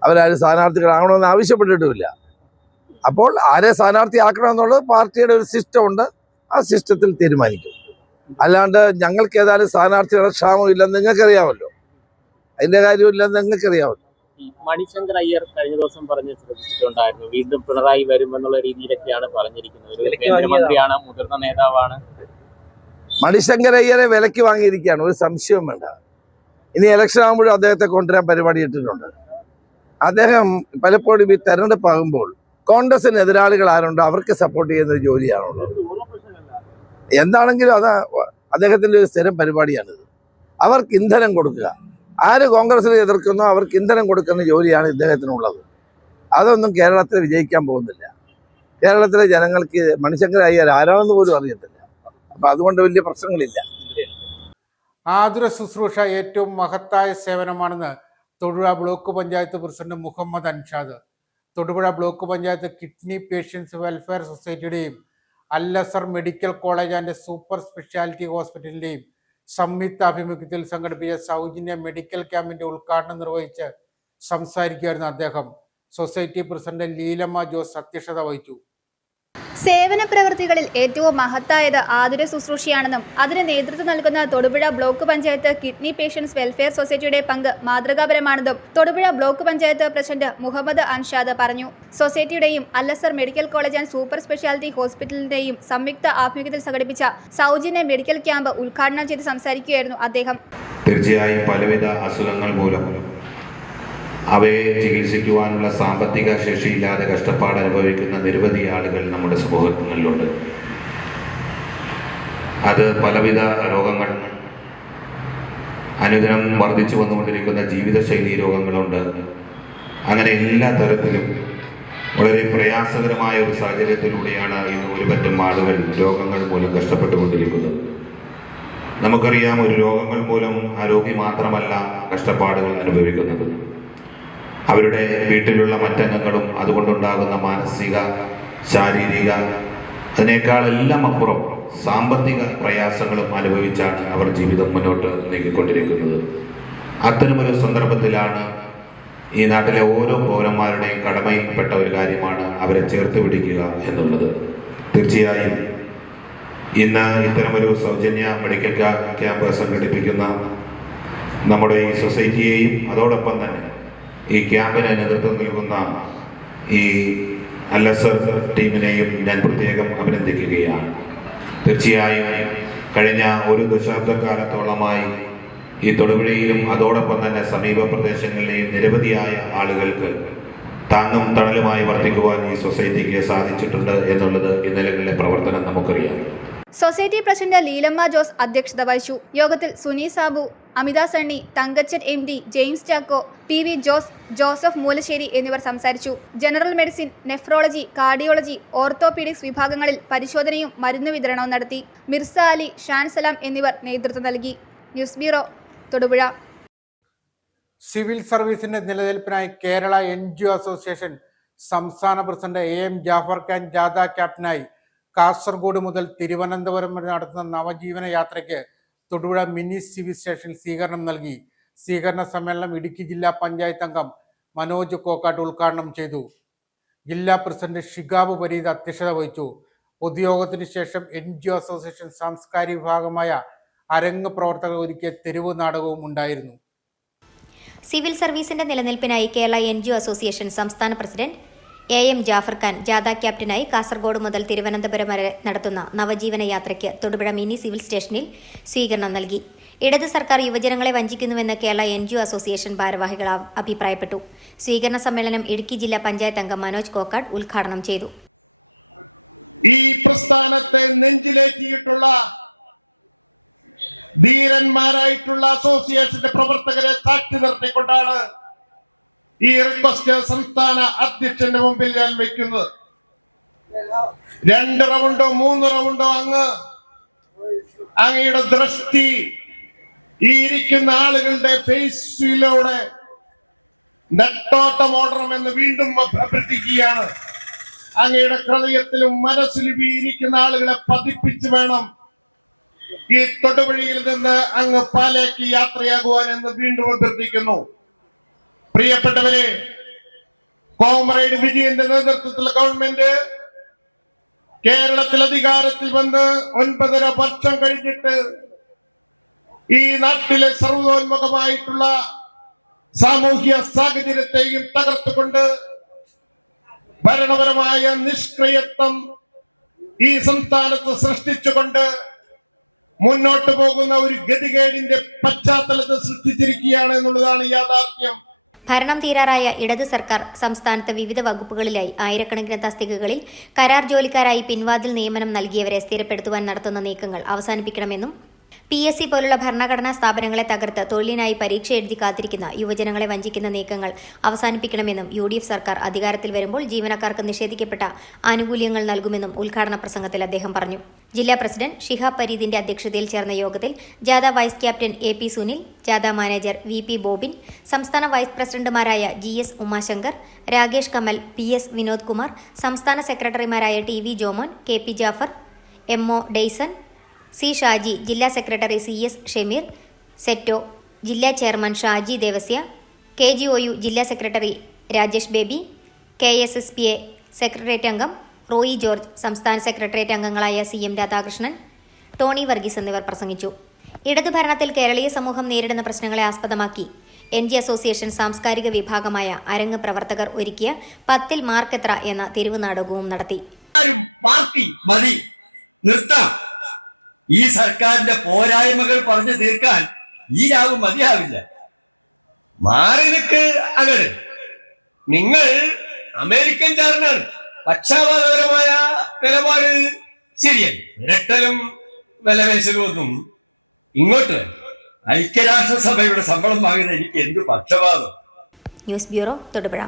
അവരാരും സ്ഥാനാർത്ഥികളാകണമെന്ന് ആവശ്യപ്പെട്ടിട്ടുമില്ല. അപ്പോൾ ആരെ സ്ഥാനാർത്ഥിയാക്കണമെന്നുള്ളത് പാർട്ടിയുടെ ഒരു സിസ്റ്റം ഉണ്ട്. ആ സിസ്റ്റത്തിൽ തീരുമാനിക്കും. അല്ലാണ്ട് ഞങ്ങൾക്ക് ഏതായാലും സ്ഥാനാർത്ഥികളുടെ ക്ഷാമം ഇല്ലെന്ന് നിങ്ങൾക്കറിയാമല്ലോ. അതിന്റെ കാര്യമില്ലെന്ന് നിങ്ങൾക്കറിയാമല്ലോ. മണിശങ്കർ അയ്യർ കഴിഞ്ഞ ദിവസം പറഞ്ഞ് ശ്രദ്ധിച്ചിട്ടുണ്ടായിരുന്നു, വീണ്ടും പിണറായി വരുമെന്നുള്ള രീതിയിലൊക്കെയാണ് പറഞ്ഞിരിക്കുന്നത്. ഒരു കേന്ദ്രമന്ത്രിയാണ്, മുതിർന്ന നേതാവാണ്. മണിശങ്കർ അയ്യരെ വിലയ്ക്ക് വാങ്ങിയിരിക്കുകയാണ്, ഒരു സംശയവും വേണ്ട. ഇനി ഇലക്ഷൻ ആകുമ്പോഴും അദ്ദേഹത്തെ കൊണ്ടുവരാൻ പരിപാടി ഇട്ടിട്ടുണ്ട്. അദ്ദേഹം പലപ്പോഴും ഈ തെരഞ്ഞെടുപ്പ് ആകുമ്പോൾ കോൺഗ്രസിന് എതിരാളികൾ ആരുണ്ടോ അവർക്ക് സപ്പോർട്ട് ചെയ്യുന്ന ഒരു ജോലിയാണുള്ളത്. എന്താണെങ്കിലും അത് അദ്ദേഹത്തിൻ്റെ ഒരു സ്ഥിരം പരിപാടിയാണിത്. അവർക്ക് ഇന്ധനം കൊടുക്കുക. ആര് കോൺഗ്രസിനെ എതിർക്കുന്നോ അവർക്ക് ഇന്ധനം കൊടുക്കുന്ന ജോലിയാണ് ഇദ്ദേഹത്തിനുള്ളത്. അതൊന്നും കേരളത്തിൽ വിജയിക്കാൻ പോകുന്നില്ല. കേരളത്തിലെ ജനങ്ങൾക്ക് മണിശങ്കർ അയ്യർ ആരാണെന്ന് പോലും അറിയത്തില്ല. അപ്പം അതുകൊണ്ട് വലിയ പ്രശ്നങ്ങളില്ല. ആതുര ശുശ്രൂഷ ഏറ്റവും മഹത്തായ സേവനമാണെന്ന് Thodupuzha block panchayat president Muhammad Anshad. Thodupuzha block panchayat kidney patients welfare സൊസൈറ്റിയുടെയും Al Azhar medical college and super speciality ഹോസ്പിറ്റലിന്റെയും സംയുക്താഭിമുഖ്യത്തിൽ സംഘടിപ്പിച്ച സൗജന്യ മെഡിക്കൽ ക്യാമ്പിന്റെ ഉദ്ഘാടനം നിർവഹിച്ച് സംസാരിക്കുകയായിരുന്നു അദ്ദേഹം. സൊസൈറ്റി പ്രസിഡന്റ് ലീലമ്മ ജോസ് അധ്യക്ഷത വഹിച്ചു. സേവന പ്രവൃത്തികളിൽ ഏറ്റവും മഹത്തായത് ആതുര ശുശ്രൂഷയാണെന്നും അതിന് നേതൃത്വം നൽകുന്ന Thodupuzha block panchayat kidney patients welfare സൊസൈറ്റിയുടെ പങ്ക് മാതൃകാപരമാണെന്നും തൊടുപുഴ ബ്ലോക്ക് പഞ്ചായത്ത് പ്രസിഡന്റ് മുഹമ്മദ് അൻഷാദ് പറഞ്ഞു. സൊസൈറ്റിയുടെയും Al Azhar medical college and super speciality ഹോസ്പിറ്റലിന്റെയും സംയുക്ത ആഭിമുഖ്യത്തിൽ സംഘടിപ്പിച്ച സൗജന്യ മെഡിക്കൽ ക്യാമ്പ് ഉദ്ഘാടനം ചെയ്ത് സംസാരിക്കുകയായിരുന്നു അദ്ദേഹം. തീർച്ചയായും പലവിധ അസുഖങ്ങൾ മൂലം അവയെ ചികിത്സിക്കുവാനുള്ള സാമ്പത്തിക ശേഷിയില്ലാതെ കഷ്ടപ്പാട് അനുഭവിക്കുന്ന നിരവധി ആളുകൾ നമ്മുടെ സമൂഹത്തിലുണ്ട്. അത് പലവിധ രോഗങ്ങൾ, അനുദിനം വർദ്ധിച്ചു വന്നുകൊണ്ടിരിക്കുന്ന ജീവിതശൈലി രോഗങ്ങളുണ്ട്. അങ്ങനെ എല്ലാ തരത്തിലും വളരെ പ്രയാസകരമായ ഒരു സാഹചര്യത്തിലൂടെയാണ് ഇന്ന് ഒരുപറ്റം ആളുകൾ രോഗങ്ങൾ മൂലം കഷ്ടപ്പെട്ടുകൊണ്ടിരിക്കുന്നത്. നമുക്കറിയാം, ഒരു രോഗങ്ങൾ മൂലം ആ രോഗി മാത്രമല്ല കഷ്ടപ്പാടുകൾ അനുഭവിക്കുന്നത്, അവരുടെ വീട്ടിലുള്ള മറ്റംഗങ്ങളും അതുകൊണ്ടുണ്ടാകുന്ന മാനസിക, ശാരീരിക, അതിനേക്കാളെല്ലാം അപ്പുറം സാമ്പത്തിക പ്രയാസങ്ങളും അനുഭവിച്ചാണ് അവർ ജീവിതം മുന്നോട്ട് നീക്കിക്കൊണ്ടിരിക്കുന്നത്. അത്തരമൊരു സന്ദർഭത്തിലാണ് ഈ നാട്ടിലെ ഓരോ പൗരന്മാരുടെയും കടമയിൽപ്പെട്ട ഒരു കാര്യമാണ് അവരെ ചേർത്ത് പിടിക്കുക എന്നുള്ളത്. തീർച്ചയായും ഇന്ന് ഇത്തരമൊരു സൗജന്യ മെഡിക്കൽ ക്യാമ്പ് സംഘടിപ്പിക്കുന്ന നമ്മുടെ ഈ സൊസൈറ്റിയെയും അതോടൊപ്പം തന്നെ ഈ ക്യാമ്പിന് നേതൃത്വം നൽകുന്ന ഈ അല്ലസർ ടീമിനെയും ഞാൻ പ്രത്യേകം അഭിനന്ദിക്കുകയാണ്. തീർച്ചയായും കഴിഞ്ഞ ഒരു ദശാബ്ദക്കാലത്തോളമായി ഈ തൊടുപുഴയിലും അതോടൊപ്പം തന്നെ സമീപ പ്രദേശങ്ങളിലെയും നിരവധിയായ ആളുകൾക്ക് താങ്ങും തണലുമായി വർദ്ധിക്കുവാൻ ഈ സൊസൈറ്റിക്ക് സാധിച്ചിട്ടുണ്ട് എന്നുള്ളത് ഇന്നലകളിലെ പ്രവർത്തനം നമുക്കറിയാം. സൊസൈറ്റി പ്രസിഡന്റ് ലീലമ്മ ജോസ് അധ്യക്ഷത വഹിച്ചു. യോഗത്തിൽ സുനി സാബു, അമിത സണ്ണി, തങ്കച്ചൻ MD, ജെയിംസ് ചാക്കോ, PV ജോസ്, ജോസഫ് മൂലശ്ശേരി എന്നിവർ സംസാരിച്ചു. General medicine, nephrology, cardiology, orthopaedics വിഭാഗങ്ങളിൽ പരിശോധനയും മരുന്ന് വിതരണവും നടത്തി. മിർസ അലി, ഷാൻ സലാം എന്നിവർ നേതൃത്വം നൽകി. News bureau, Thodupuzha. സിവിൽ സർവീസിന്റെ നിലനിൽപ്പിനായി കേരള NGO അസോസിയേഷൻ സംസ്ഥാന പ്രസിഡന്റ് AM ജാഫർ ഖാൻ ജാഥ ക്യാപ്റ്റനായി കാസർഗോഡ് മുതൽ തിരുവനന്തപുരം വരെ നടത്തുന്ന നവജീവന യാത്രയ്ക്ക് തൊടുപുഴ മിനി സിവിൽ സ്റ്റേഷനിൽ സ്വീകരണം നൽകി. സ്വീകരണ സമ്മേളനം ഇടുക്കി ജില്ലാ പഞ്ചായത്ത് അംഗം മനോജ് കോക്കാട്ട് ഉദ്ഘാടനം ചെയ്തു. ജില്ലാ പ്രസിഡന്റ് ഷിഗാബ് പരീദ് അധ്യക്ഷത വഹിച്ചു. പൊതുയോഗത്തിന് ശേഷം NGO അസോസിയേഷൻ സാംസ്കാരിക വിഭാഗമായ അരങ്ങ് പ്രവർത്തകർ ഒരുക്കിയ തെരുവ് നാടകവും ഉണ്ടായിരുന്നു. സിവിൽ സർവീസിന്റെ നിലനിൽപ്പിനായി കേരള NGO അസോസിയേഷൻ സംസ്ഥാന പ്രസിഡന്റ് AM ജാഫർ ഖാൻ ജാഥ ക്യാപ്റ്റനായി കാസർഗോഡ് മുതൽ തിരുവനന്തപുരം വരെ നടത്തുന്ന നവജീവന യാത്രയ്ക്ക് തൊടുപുഴ മിനി സിവിൽ സ്റ്റേഷനിൽ സ്വീകരണം നൽകി. ഇടത് സർക്കാർ യുവജനങ്ങളെ വഞ്ചിക്കുന്നുവെന്ന് കേരള NGO അസോസിയേഷൻ ഭാരവാഹികൾ അഭിപ്രായപ്പെട്ടു. സ്വീകരണ സമ്മേളനം ഇടുക്കി ജില്ലാ പഞ്ചായത്ത് അംഗം മനോജ് കോക്കാട് ഉദ്ഘാടനം ചെയ്തു. ഈ പ്രസ്ഥാനത്തെ നെഞ്ചിലേറ്റിയിട്ടുള്ള ധീരന്മാരായിട്ടുള്ള അസോസിയേഷന്റെ പ്രവർത്തകരെ സാക്ഷി നിർത്തിക്കൊണ്ടാണ് ഈ റിക്വസ്റ്റ് സംസ്ഥാന അധ്യക്ഷന്റെ മുമ്പിൽ ഞാൻ വയ്ക്കുന്നത്. 2 റൗണ്ടോ 3 റൗണ്ടോ അങ്ങയുടെ ദൃഷ്ടി ഈ ഇരിക്കുന്ന ആളുകളുടെ ഫേസിലൂടെ നെട്ടോട്ടം ഓടണമെന്ന് വീണ്ടും അഭ്യർത്ഥിക്കുകയാണ്. അങ്ങയുടെ ഹൃദയത്തിലും മനസ്സിലും ഈ ഇരിക്കുന്ന ആളുകളെ പതിപ്പിച്ച് വേണം ഈ തൊടുപുഴയിൽ നിന്ന് അങ്ങ് പാലേക്ക് യാത്രയാകുവാൻ എന്ന് വീണ്ടും അഭ്യർത്ഥിക്കുന്നു. പ്രിയപ്പെട്ടവരെ, കോമ്രേഡ് വിജയന്റെ നേതൃത്വത്തിലുള്ള ഗവൺമെന്റ് കേരളത്തിൽ അധികാരത്തിൽ വന്ന് 9.5 വർഷം കഴിഞ്ഞിട്ട് ഈ നാട്ടിലെ സർവോന്മുഖമായിട്ടുള്ള സാമൂഹ്യ സാഹചര്യത്തെയും തകർത്തുകൊണ്ട് ഭരണപരമായ നിഷ്ക്രിയത്വം ഈ സംസ്ഥാനത്ത് സൃഷ്ടിച്ചുകൊണ്ട് മുന്നോട്ട് പോകുന്ന ഒരു ഗതികേടിന്റെ പശ്ചാത്തലത്തിൽ സൃഷ്ടിച്ചിരിക്കുകയാണ് എന്നുള്ളതാണ് യാഥാർത്ഥ്യം. ഭരണം തീരാറായ ഇടത് സർക്കാർ സംസ്ഥാനത്ത് വിവിധ വകുപ്പുകളിലായി ആയിരക്കണക്കിന് തസ്തികകളിൽ കരാർ ജോലിക്കാരായി പിൻവാതിൽ നിയമനം നൽകിയവരെ സ്ഥിരപ്പെടുത്തുവാൻ നടത്തുന്ന നീക്കങ്ങൾ അവസാനിപ്പിക്കണമെന്നും PSC പോലുള്ള ഭരണഘടനാ സ്ഥാപനങ്ങളെ തകർത്ത് തൊഴിലിനായി പരീക്ഷ എഴുതി കാത്തിരിക്കുന്ന യുവജനങ്ങളെ വഞ്ചിക്കുന്ന നീക്കങ്ങൾ അവസാനിപ്പിക്കണമെന്നും UDF സർക്കാർ അധികാരത്തിൽ വരുമ്പോൾ ജീവനക്കാർക്ക് നിഷേധിക്കപ്പെട്ട ആനുകൂല്യങ്ങൾ നൽകുമെന്നും ഉദ്ഘാടന പ്രസംഗത്തിൽ അദ്ദേഹം പറഞ്ഞു. ജില്ലാ പ്രസിഡന്റ് ഷിഹാബ് പരീദിന്റെ അധ്യക്ഷതയിൽ ചേർന്ന യോഗത്തിൽ ജാഥ വൈസ് ക്യാപ്റ്റൻ AP സുനിൽ, ജാഥ മാനേജർ VP ബോബിൻ, സംസ്ഥാന വൈസ് പ്രസിഡന്റുമാരായ GS ഉമാശങ്കർ, രാകേഷ് കമൽ, PS വിനോദ് കുമാർ, സംസ്ഥാന സെക്രട്ടറിമാരായ TV Jomon, KP Jafar, MO Dayson, C Shaji, ജില്ലാ സെക്രട്ടറി CS ഷമീർ, സെറ്റോ ജില്ലാ ചെയർമാൻ ഷാജി ദേവസ്യ, KGOU ജില്ലാ secretary Rajesh baby, KSSPA secretariat അംഗം റോയി ജോർജ്, സംസ്ഥാന സെക്രട്ടേറിയറ്റ് അംഗങ്ങളായ CM രാധാകൃഷ്ണൻ, ടോണി വർഗീസ് എന്നിവർ പ്രസംഗിച്ചു. ഇടതുഭരണത്തിൽ കേരളീയ സമൂഹം നേരിടുന്ന പ്രശ്നങ്ങളെ ആസ്പദമാക്കി NG അസോസിയേഷൻ സാംസ്കാരിക വിഭാഗമായ അരങ്ങ് പ്രവർത്തകർ ഒരുക്കിയ 10-ൽ മാർക്കെത്ര എന്ന തെരുവ് നാടകവും നടത്തി. പാർട്ടി മതി, നിർത്താം. ഈ സർക്കാരിന്റെ പോരായ്മകൾ പറഞ്ഞു തീർക്കാൻ ഈ രാവ് മതിയാവില്ല. മാറി നിൽക്ക്. അങ്ങനെ നിങ്ങൾ അമേരിക്കൻ ചാരനാണ്. പക്ഷാപാതപരമായ നിലപാട് ശരിയല്ല. ഇരട്ടലും വിലപേശലും ഒന്നും ഇങ്ങോട്ട് ഐക്യരാഷ്ട്രസഭയുടെ ശമ്പളം വാങ്ങുന്ന എനിക്ക് എന്ത് പക്ഷപാതം. News bureau, Thodupuzha.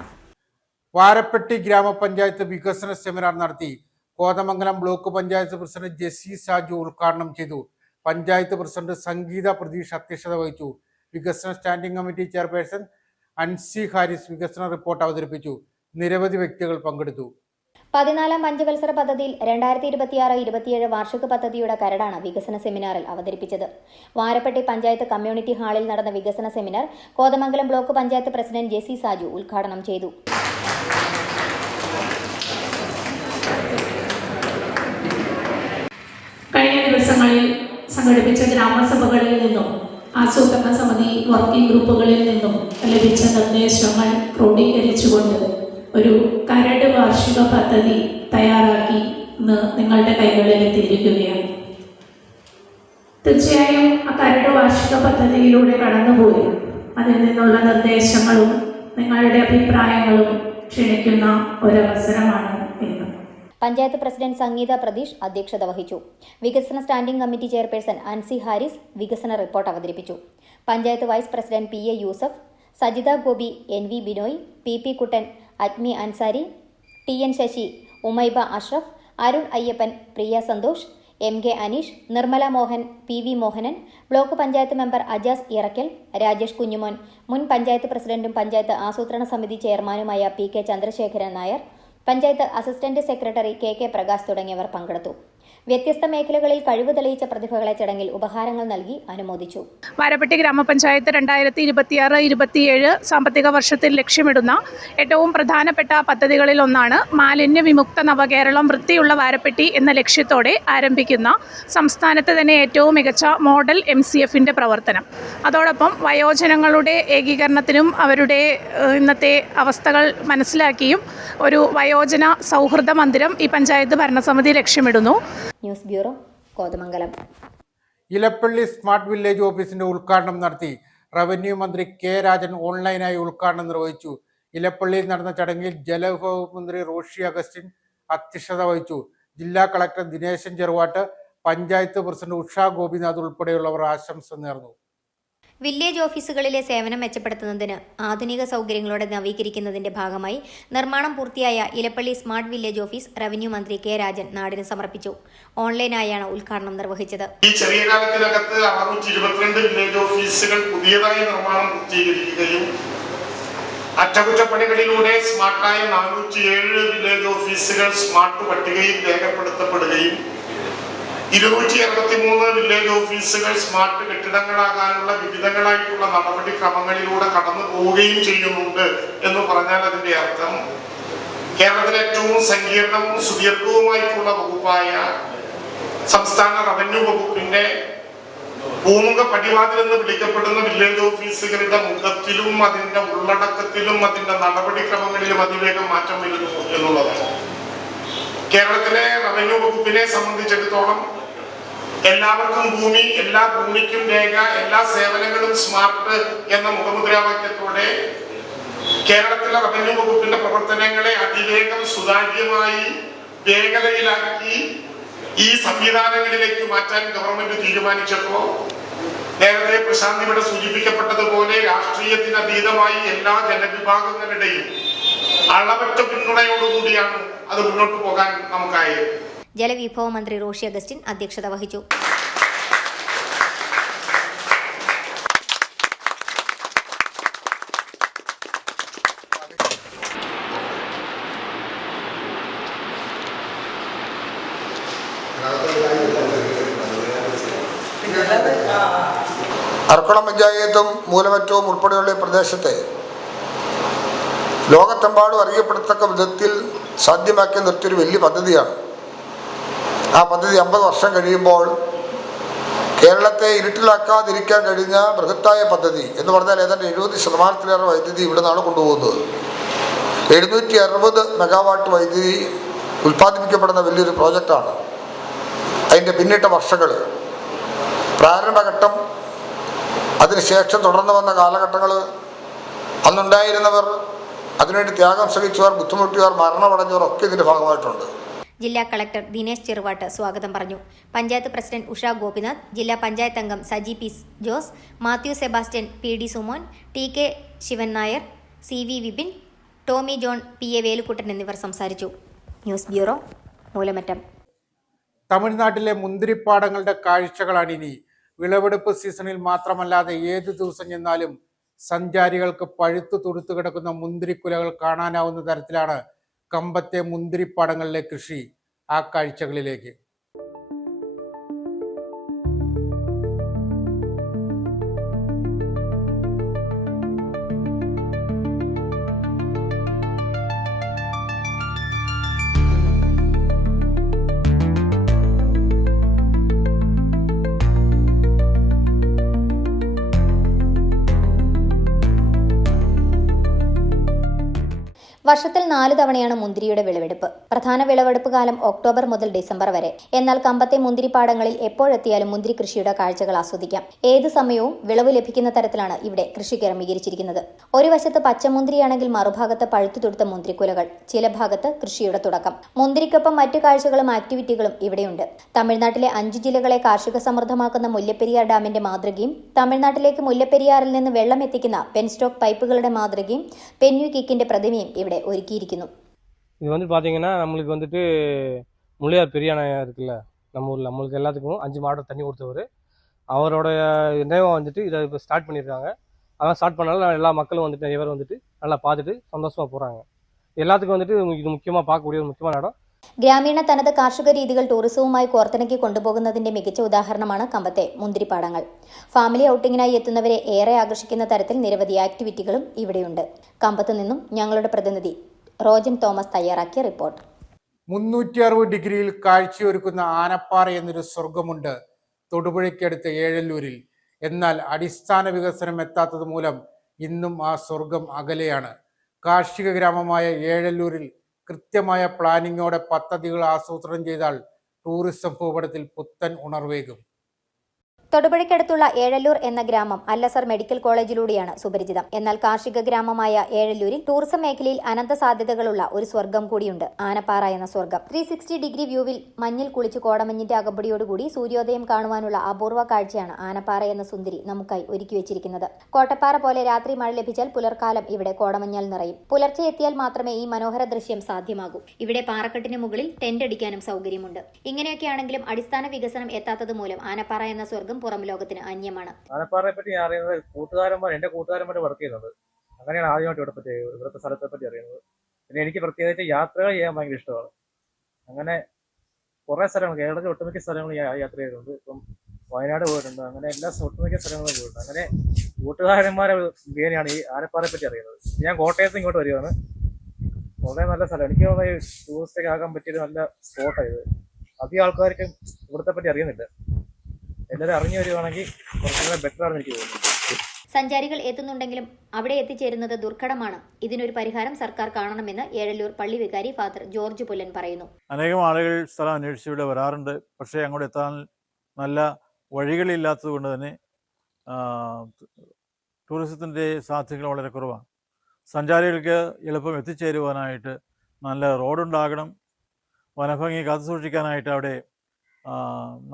വാരപ്പെട്ടി ഗ്രാമപഞ്ചായത്ത് വികസന സെമിനാർ നടത്തി. കോതമംഗലം ബ്ലോക്ക് പഞ്ചായത്ത് പ്രസിഡന്റ് ജെസ്സി സാജു ഉദ്ഘാടനം ചെയ്തു. പഞ്ചായത്ത് പ്രസിഡന്റ് സംഗീത പ്രതീഷ് അധ്യക്ഷത വഹിച്ചു. വികസന standing committee chairperson Ansi Haris വികസന റിപ്പോർട്ട് അവതരിപ്പിച്ചു. നിരവധി വ്യക്തികൾ പങ്കെടുത്തു. 14-ാം പഞ്ചവത്സര പദ്ധതിയിൽ 2026-27 വാർഷിക പദ്ധതിയുടെ കരടാണ് വികസന സെമിനാറിൽ അവതരിപ്പിച്ചത്. വാരപ്പെട്ടി പഞ്ചായത്ത് കമ്മ്യൂണിറ്റി ഹാളിൽ നടന്ന വികസന seminar Kothamangalam block panchayat president Jessy Saju ഉദ്ഘാടനം ചെയ്തു. കഴിഞ്ഞ ദിവസങ്ങളിൽ സംഘടിപ്പിച്ച ഗ്രാമസഭകളിൽ നിന്നും ആസൂത്രണ സമിതി വർക്കിംഗ് ഗ്രൂപ്പുകളിൽ നിന്നും ലഭിച്ച നിർദ്ദേശങ്ങൾ ക്രോഡീകരിച്ചുകൊണ്ട് ഒരു കരട് വാർഷിക പദ്ധതി തയ്യാറാക്കി നിങ്ങളുടെ കൈകളിൽ എത്തിയിരിക്കുകയാണ്. തീർച്ചയായും ആ കരട് വാർഷിക പദ്ധതിയിലൂടെ കടന്നുപോയി അതിൽ നിന്നുള്ള നിർദ്ദേശങ്ങളും നിങ്ങളുടെ അഭിപ്രായങ്ങളും ക്ഷണിക്കുന്ന ഒരവസരമാണ് ഇന്ന്. പഞ്ചായത്ത് പ്രസിഡന്റ് സംഗീത പ്രതീഷ് അധ്യക്ഷത വഹിച്ചു. വികസന standing committee chairperson Ansi Haris വികസന റിപ്പോർട്ട് അവതരിപ്പിച്ചു. Panchayat vice president PA Yusuf, Sajitha Gopi, NV Binoy, PP Kuttan, Ajmi Ansari, TN Sasi, Umaiba Ashraf, Arun Ayyappan, Priya Santhosh, MK Aneesh, Nirmala Mohan, PV Mohanan, block panchayat member Ajas Irakkal, Rajesh Kunjumon, മുൻ പഞ്ചായത്ത് പ്രസിഡന്റും പഞ്ചായത്ത് ആസൂത്രണ സമിതി ചെയർമാനുമായ PK Chandrasekharan Nair, panchayat assistant secretary KK Prakash തുടങ്ങിയവർ പങ്കെടുത്തു. വ്യത്യസ്ത മേഖലകളിൽ കഴിവ് തെളിയിച്ച പ്രതിഭകളെ ചടങ്ങിൽ ഉപഹാരങ്ങൾ നൽകി അനുമോദിച്ചു. വാരപ്പെട്ടി ഗ്രാമപഞ്ചായത്ത് 2026-27 സാമ്പത്തിക വർഷത്തിൽ ലക്ഷ്യമിടുന്ന ഏറ്റവും പ്രധാനപ്പെട്ട പദ്ധതികളിൽ ഒന്നാണ് മാലിന്യ വിമുക്ത നവകേരളം വൃത്തിയുള്ള വാരപ്പെട്ടി എന്ന ലക്ഷ്യത്തോടെ ആരംഭിക്കുന്ന സംസ്ഥാനത്ത് തന്നെ ഏറ്റവും മികച്ച മോഡൽ MCFന്റെ പ്രവർത്തനം. അതോടൊപ്പം വയോജനങ്ങളുടെ ഏകീകരണത്തിനും അവരുടെ ഇന്നത്തെ അവസ്ഥകൾ മനസ്സിലാക്കിയും ഒരു വയോജന സൗഹൃദ മന്ദിരം ഈ പഞ്ചായത്ത് ഭരണസമിതി ലക്ഷ്യമിടുന്നു. News bureau, Kothamangalam. Elappally smart village ഓഫീസിന്റെ ഉദ്ഘാടനം നടത്തി. റവന്യൂ മന്ത്രി K രാജൻ ഓൺലൈനായി ഉദ്ഘാടനം നിർവഹിച്ചു. ഇലപ്പള്ളിയിൽ നടന്ന ചടങ്ങിൽ ജലവിഭവ മന്ത്രി റോഷി അഗസ്റ്റിൻ അധ്യക്ഷത വഹിച്ചു. ജില്ലാ കളക്ടർ ദിനേശൻ ചെറുവാട്ട്, പഞ്ചായത്ത് പ്രസിഡന്റ് ഉഷ ഗോപിനാഥ് ഉൾപ്പെടെയുള്ളവർ ആശംസ നേർന്നു. വില്ലേജ് ഓഫീസുകളിലെ സേവനം മെച്ചപ്പെടുത്തുന്നതിന് ആധുനിക സൗകര്യങ്ങളോടെ നവീകരിക്കുന്നതിന്റെ ഭാഗമായി നിർമ്മാണം പൂർത്തിയായ Elappally smart village office revenue മന്ത്രി K രാജൻ നാടിന് സമർപ്പിച്ചു. ഓൺലൈനായാണ് ഉദ്ഘാടനം നിർവഹിച്ചത്. ഈ ചെറിയ കാലത്തിനകത്ത് 622 വില്ലേജ് ഓഫീസുകൾ പുതിയതായി നിർമ്മാണം പൂർത്തീകരിക്കുകയും അറ്റകുറ്റപ്പണികളിലൂടെ സ്മാർട്ടായ 407 വില്ലേജ് ഓഫീസുകൾ സ്മാർട്ട് പട്ടികയിൽ രേഖപ്പെടുത്തപ്പെടുകയും 263 വില്ലേജ് ഓഫീസുകൾ സ്മാർട്ട് കെട്ടിടങ്ങളാകാനുള്ള വിവിധങ്ങളായിട്ടുള്ള നടപടിക്രമങ്ങളിലൂടെ കടന്നു പോവുകയും ചെയ്യുന്നുണ്ട് എന്ന് പറഞ്ഞാൽ അതിന്റെ അർത്ഥം കേരളത്തിലെ ഏറ്റവും സങ്കീർണവും സുദീർഘവുമായിട്ടുള്ള വകുപ്പായ സംസ്ഥാന റവന്യൂ വകുപ്പിന്റെ പൂമുഖ പടിവാതിൽ എന്ന് വിളിക്കപ്പെടുന്ന വില്ലേജ് ഓഫീസുകളുടെ മുഖത്തിലും അതിന്റെ ഉള്ളടക്കത്തിലും അതിന്റെ നടപടിക്രമങ്ങളിലും അതിവേഗം മാറ്റം വരുന്നു എന്നുള്ളതാണ്. കേരളത്തിലെ റവന്യൂ വകുപ്പിനെ സംബന്ധിച്ചിടത്തോളം എല്ലാവർക്കും ഭൂമി, എല്ലാ ഭൂമിക്കും രേഖ, എല്ലാ സേവനങ്ങളും സ്മാർട്ട് എന്ന മുഖമുദ്രാവാക്യത്തോടെ കേരളത്തിലെ റവന്യൂ വകുപ്പിന്റെ പ്രവർത്തനങ്ങളെ അതിവേഗം സുതാര്യമായി വേഗതയിലാക്കി ഈ സംവിധാനങ്ങളിലേക്ക് മാറ്റാൻ ഗവൺമെന്റ് തീരുമാനിച്ചപ്പോൾ നേരത്തെ പ്രശാന്ത് ഇവിടെ സൂചിപ്പിക്കപ്പെട്ടതുപോലെ രാഷ്ട്രീയത്തിന് അതീതമായി എല്ലാ ജനവിഭാഗങ്ങളുടെയും അളവറ്റ പിന്തുണയോടുകൂടിയാണ് അത് മുന്നോട്ട് പോകാൻ നമുക്കായത്. ജലവിഭവ മന്ത്രി റോഷി അഗസ്റ്റിൻ അധ്യക്ഷത വഹിച്ചു. അർക്കുളം പഞ്ചായത്തും മൂലമറ്റവും ഉൾപ്പെടെയുള്ള പ്രദേശത്തെ ലോകത്തെമ്പാടും അറിയപ്പെടത്തക്ക വിധത്തിൽ സാധ്യമാക്കി നിർത്തിയൊരു വലിയ പദ്ധതിയാണ്. ആ പദ്ധതി 50 വർഷം കഴിയുമ്പോൾ കേരളത്തെ ഇരുട്ടിലാക്കാതിരിക്കാൻ കഴിഞ്ഞ ബൃഹത്തായ പദ്ധതി എന്ന് പറഞ്ഞാൽ ഏതാണ്ട് 70% വൈദ്യുതി ഇവിടെ നിന്നാണ് കൊണ്ടുപോകുന്നത്. 760 മെഗാവാട്ട് വൈദ്യുതി ഉൽപ്പാദിപ്പിക്കപ്പെടുന്ന വലിയൊരു പ്രോജക്റ്റാണ്. അതിൻ്റെ പിന്നിട്ട വർഷങ്ങൾ, പ്രാരംഭഘട്ടം, അതിനുശേഷം തുടർന്ന് വന്ന കാലഘട്ടങ്ങൾ, അന്നുണ്ടായിരുന്നവർ, അതിനുവേണ്ടി ത്യാഗം സഹിച്ചവർ, ബുദ്ധിമുട്ടിയവർ, മരണമടഞ്ഞവർ ഒക്കെ ഇതിൻ്റെ ഭാഗമായിട്ടുണ്ട്. ജില്ലാ കളക്ടർ ദിനേശ് ചെറുവാട്ട് സ്വാഗതം പറഞ്ഞു. പഞ്ചായത്ത് പ്രസിഡന്റ് ഉഷ ഗോപിനാഥ്, ജില്ലാ പഞ്ചായത്ത് അംഗം Saji P Jose, Mathew Sebastian, PD Sumon, TK Sivan Nair, CV Vipin, Tomy John, PA Velukkuttan എന്നിവർ സംസാരിച്ചു. News bureau, Moolamattom. തമിഴ്നാട്ടിലെ മുന്തിരിപ്പാടങ്ങളുടെ കാഴ്ചകളാണിനി. വിളവെടുപ്പ് സീസണിൽ മാത്രമല്ലാതെ ഏതു ദിവസം ചെന്നാലും സഞ്ചാരികൾക്ക് പഴുത്തു തുടുത്തു കിടക്കുന്ന മുന്തിരിക്കുലകൾ കാണാനാവുന്ന തരത്തിലാണ് കമ്പത്തെ മുന്തിരിപ്പാടങ്ങളിലെ കൃഷി. ആ കാഴ്ചകളിലേക്ക്. വർഷത്തിൽ 4 തവണയാണ് മുന്തിരിയുടെ വിളവെടുപ്പ്. പ്രധാന വിളവെടുപ്പ് കാലം ഒക്ടോബർ മുതൽ ഡിസംബർ വരെ. എന്നാൽ കമ്പത്തെ മുന്തിരിപ്പാടങ്ങളിൽ എപ്പോഴെത്തിയാലും മുന്തിരി കൃഷിയുടെ കാഴ്ചകൾ ആസ്വദിക്കാം. ഏത് സമയവും വിളവ് ലഭിക്കുന്ന തരത്തിലാണ് ഇവിടെ കൃഷി ക്രമീകരിച്ചിരിക്കുന്നത്. ഒരു വശത്ത് പച്ചമുന്തിരിയാണെങ്കിൽ മറുഭാഗത്ത് പഴുത്തു തുടുത്ത മുന്തിരിക്കുലകൾ. ചില ഭാഗത്ത് കൃഷിയുടെ തുടക്കം. മുന്തിരിക്കൊപ്പം മറ്റു കാഴ്ചകളും ആക്ടിവിറ്റികളും ഇവിടെയുണ്ട്. തമിഴ്നാട്ടിലെ 5 ജില്ലകളെ കാർഷിക സമൃദ്ധമാക്കുന്ന മുല്ലപ്പെരിയാർ ഡാമിന്റെ മാതൃകയും, തമിഴ്നാട്ടിലേക്ക് മുല്ലപ്പെരിയാറിൽ നിന്ന് വെള്ളം എത്തിക്കുന്ന പെൻസ്റ്റോക്ക് പൈപ്പുകളുടെ മാതൃകയും, പെന്യു കിക്കിന്റെ പ്രതിമയും ഇവിടെ ഒരുക്കിയിരിക്കുന്നു. இது வந்து பார்த்தீங்கன்னா நம்மளுக்கு வந்துட்டு முள்ளியார் பெரிய அணை இருக்குல்ல நம்ம ஊரில், நம்மளுக்கு எல்லாத்துக்கும் 5 மாவட்டம் தண்ணி கொடுத்தவர். அவரோட நினைவாக வந்துட்டு இதை இப்போ ஸ்டார்ட் பண்ணியிருக்காங்க. அதான் ஸ்டார்ட் பண்ணாலும் எல்லா மக்களும் வந்துட்டு நிறைய பேர் வந்துட்டு நல்லா பார்த்துட்டு சந்தோஷமாக போகிறாங்க. எல்லாத்துக்கும் வந்துட்டு இது முக்கியமாக பார்க்கக்கூடிய ஒரு முக்கியமான இடம். ഗ്രാമീണ തനത് കാർഷിക രീതികൾ ടൂറിസവുമായി കോർത്തിണക്കി കൊണ്ടുപോകുന്നതിന്റെ മികച്ച ഉദാഹരണമാണ് കമ്പത്തെ മുന്തിരിപ്പാടങ്ങൾ. ഫാമിലി ഔട്ടിങ്ങിനായി എത്തുന്നവരെ ഏറെ ആകർഷിക്കുന്ന തരത്തിൽ നിരവധി ആക്ടിവിറ്റികളും ഇവിടെയുണ്ട്. കമ്പത്ത് നിന്നും ഞങ്ങളുടെ പ്രതിനിധി റോജൻ തോമസ് തയ്യാറാക്കിയ റിപ്പോർട്ട്. 360 ഡിഗ്രിയിൽ കാഴ്ചയൊരുക്കുന്ന ആനപ്പാറ എന്നൊരു സ്വർഗമുണ്ട് തൊടുപുഴയ്ക്കടുത്ത് ഏഴല്ലൂരിൽ. എന്നാൽ അടിസ്ഥാന വികസനം എത്താത്തത് മൂലം ഇന്നും ആ സ്വർഗം അകലെയാണ്. കാർഷിക ഗ്രാമമായ ഏഴല്ലൂരിൽ കൃത്യമായ പ്ലാനിങ്ങോടെ പദ്ധതികൾ ആസൂത്രണം ചെയ്താൽ ടൂറിസം ഭൂപടത്തിൽ പുത്തൻ ഉണർവേകും. തൊടുപുഴയ്ക്കടുത്തുള്ള ഏഴല്ലൂർ എന്ന ഗ്രാമം അല്ലസർ മെഡിക്കൽ കോളേജിലൂടെയാണ് സുപരിചിതം. എന്നാൽ കാർഷിക ഗ്രാമമായ ഏഴല്ലൂരിൽ ടൂറിസം മേഖലയിൽ അനന്ത സാധ്യതകളുള്ള ഒരു സ്വർഗം കൂടിയുണ്ട്, ആനപ്പാറ എന്ന സ്വർഗം. 360 ഡിഗ്രി വ്യൂവിൽ മഞ്ഞിൽ കുളിച്ച് കോടമഞ്ഞിന്റെ അകമ്പടിയോടുകൂടി സൂര്യോദയം കാണുവാനുള്ള അപൂർവ കാഴ്ചയാണ് ആനപ്പാറ എന്ന സുന്ദരി നമുക്കായി ഒരുക്കി വെച്ചിരിക്കുന്നത്. കോട്ടപ്പാറ പോലെ രാത്രി മഴ ലഭിച്ചാൽ പുലർക്കാലം ഇവിടെ കോടമഞ്ഞാൽ നിറയും. പുലർച്ചെ എത്തിയാൽ മാത്രമേ ഈ മനോഹര ദൃശ്യം സാധ്യമാകൂ. ഇവിടെ പാറക്കെട്ടിന് മുകളിൽ ടെന്റ് അടിക്കാനും സൗകര്യമുണ്ട്. ഇങ്ങനെയൊക്കെയാണെങ്കിലും അടിസ്ഥാന വികസനം എത്താത്തത് മൂലം ആനപ്പാറ എന്ന സ്വർഗം പുറം ലോകത്തിന് അന്യമാണ്. ആനപ്പാറയെ പറ്റി ഞാൻ അറിയുന്നത് എന്റെ കൂട്ടുകാരന്മാർ വർക്ക് ചെയ്യുന്നത്. അങ്ങനെയാണ് ആദ്യമായിട്ട് ഇവിടുത്തെ സ്ഥലത്തെ പറ്റി അറിയുന്നത്. പിന്നെ എനിക്ക് പ്രത്യേകിച്ച് യാത്രകൾ ചെയ്യാൻ ഭയങ്കര ഇഷ്ടമാണ്. അങ്ങനെ കുറേ സ്ഥലങ്ങൾ, കേരളത്തിൽ ഒട്ടുമിക്ക സ്ഥലങ്ങൾ ഞാൻ യാത്ര ചെയ്തിട്ടുണ്ട്. ഇപ്പം വയനാട് പോയിട്ടുണ്ട്. അങ്ങനെ എല്ലാ ഒട്ടുമിക്ക സ്ഥലങ്ങളും പോയിട്ടുണ്ട്. അങ്ങനെ കൂട്ടുകാരന്മാരെ മുഖേനയാണ് ഈ ആനപ്പാറയെ പറ്റി അറിയുന്നത്. ഞാൻ കോട്ടയത്ത് ഇങ്ങോട്ട് വരികയാണ്. വളരെ നല്ല സ്ഥലം. എനിക്ക് തോന്നുന്നത് ടൂറിസ്റ്റൊക്കെ ആകാൻ പറ്റിയൊരു നല്ല സ്പോട്ടാണ് ഇത്. അധികം ആൾക്കാർക്കും ഇവിടുത്തെ പറ്റി അറിയുന്നില്ല. എല്ലാവരും അറിഞ്ഞു വരുവാണെങ്കിൽ കുറച്ചുകൂടെ ബെറ്റർ ആണെന്ന് എനിക്ക് തോന്നുന്നു. സഞ്ചാരികൾ എത്തുന്നുണ്ടെങ്കിലും അവിടെ എത്തിച്ചേരുന്നത് ദുർഘടമാണ്. ഇതിനൊരു പരിഹാരം സർക്കാർ കാണണമെന്ന് ഏഴല്ലൂർ പള്ളി വികാരി ഫാദർ ജോർജ് പുല്ലൻ പറയുന്നു. അനേകം ആളുകൾ സ്ഥലം അന്വേഷിച്ച് ഇവിടെ വരാറുണ്ട്. പക്ഷേ അങ്ങോട്ട് എത്താൻ നല്ല വഴികളില്ലാത്തത് കൊണ്ട് തന്നെ ടൂറിസത്തിൻ്റെ സാധ്യതകൾ വളരെ കുറവാണ്. സഞ്ചാരികൾക്ക് എളുപ്പം എത്തിച്ചേരുവാനായിട്ട് നല്ല റോഡുണ്ടാകണം. വനഭംഗി കാത്തുസൂക്ഷിക്കാനായിട്ട് അവിടെ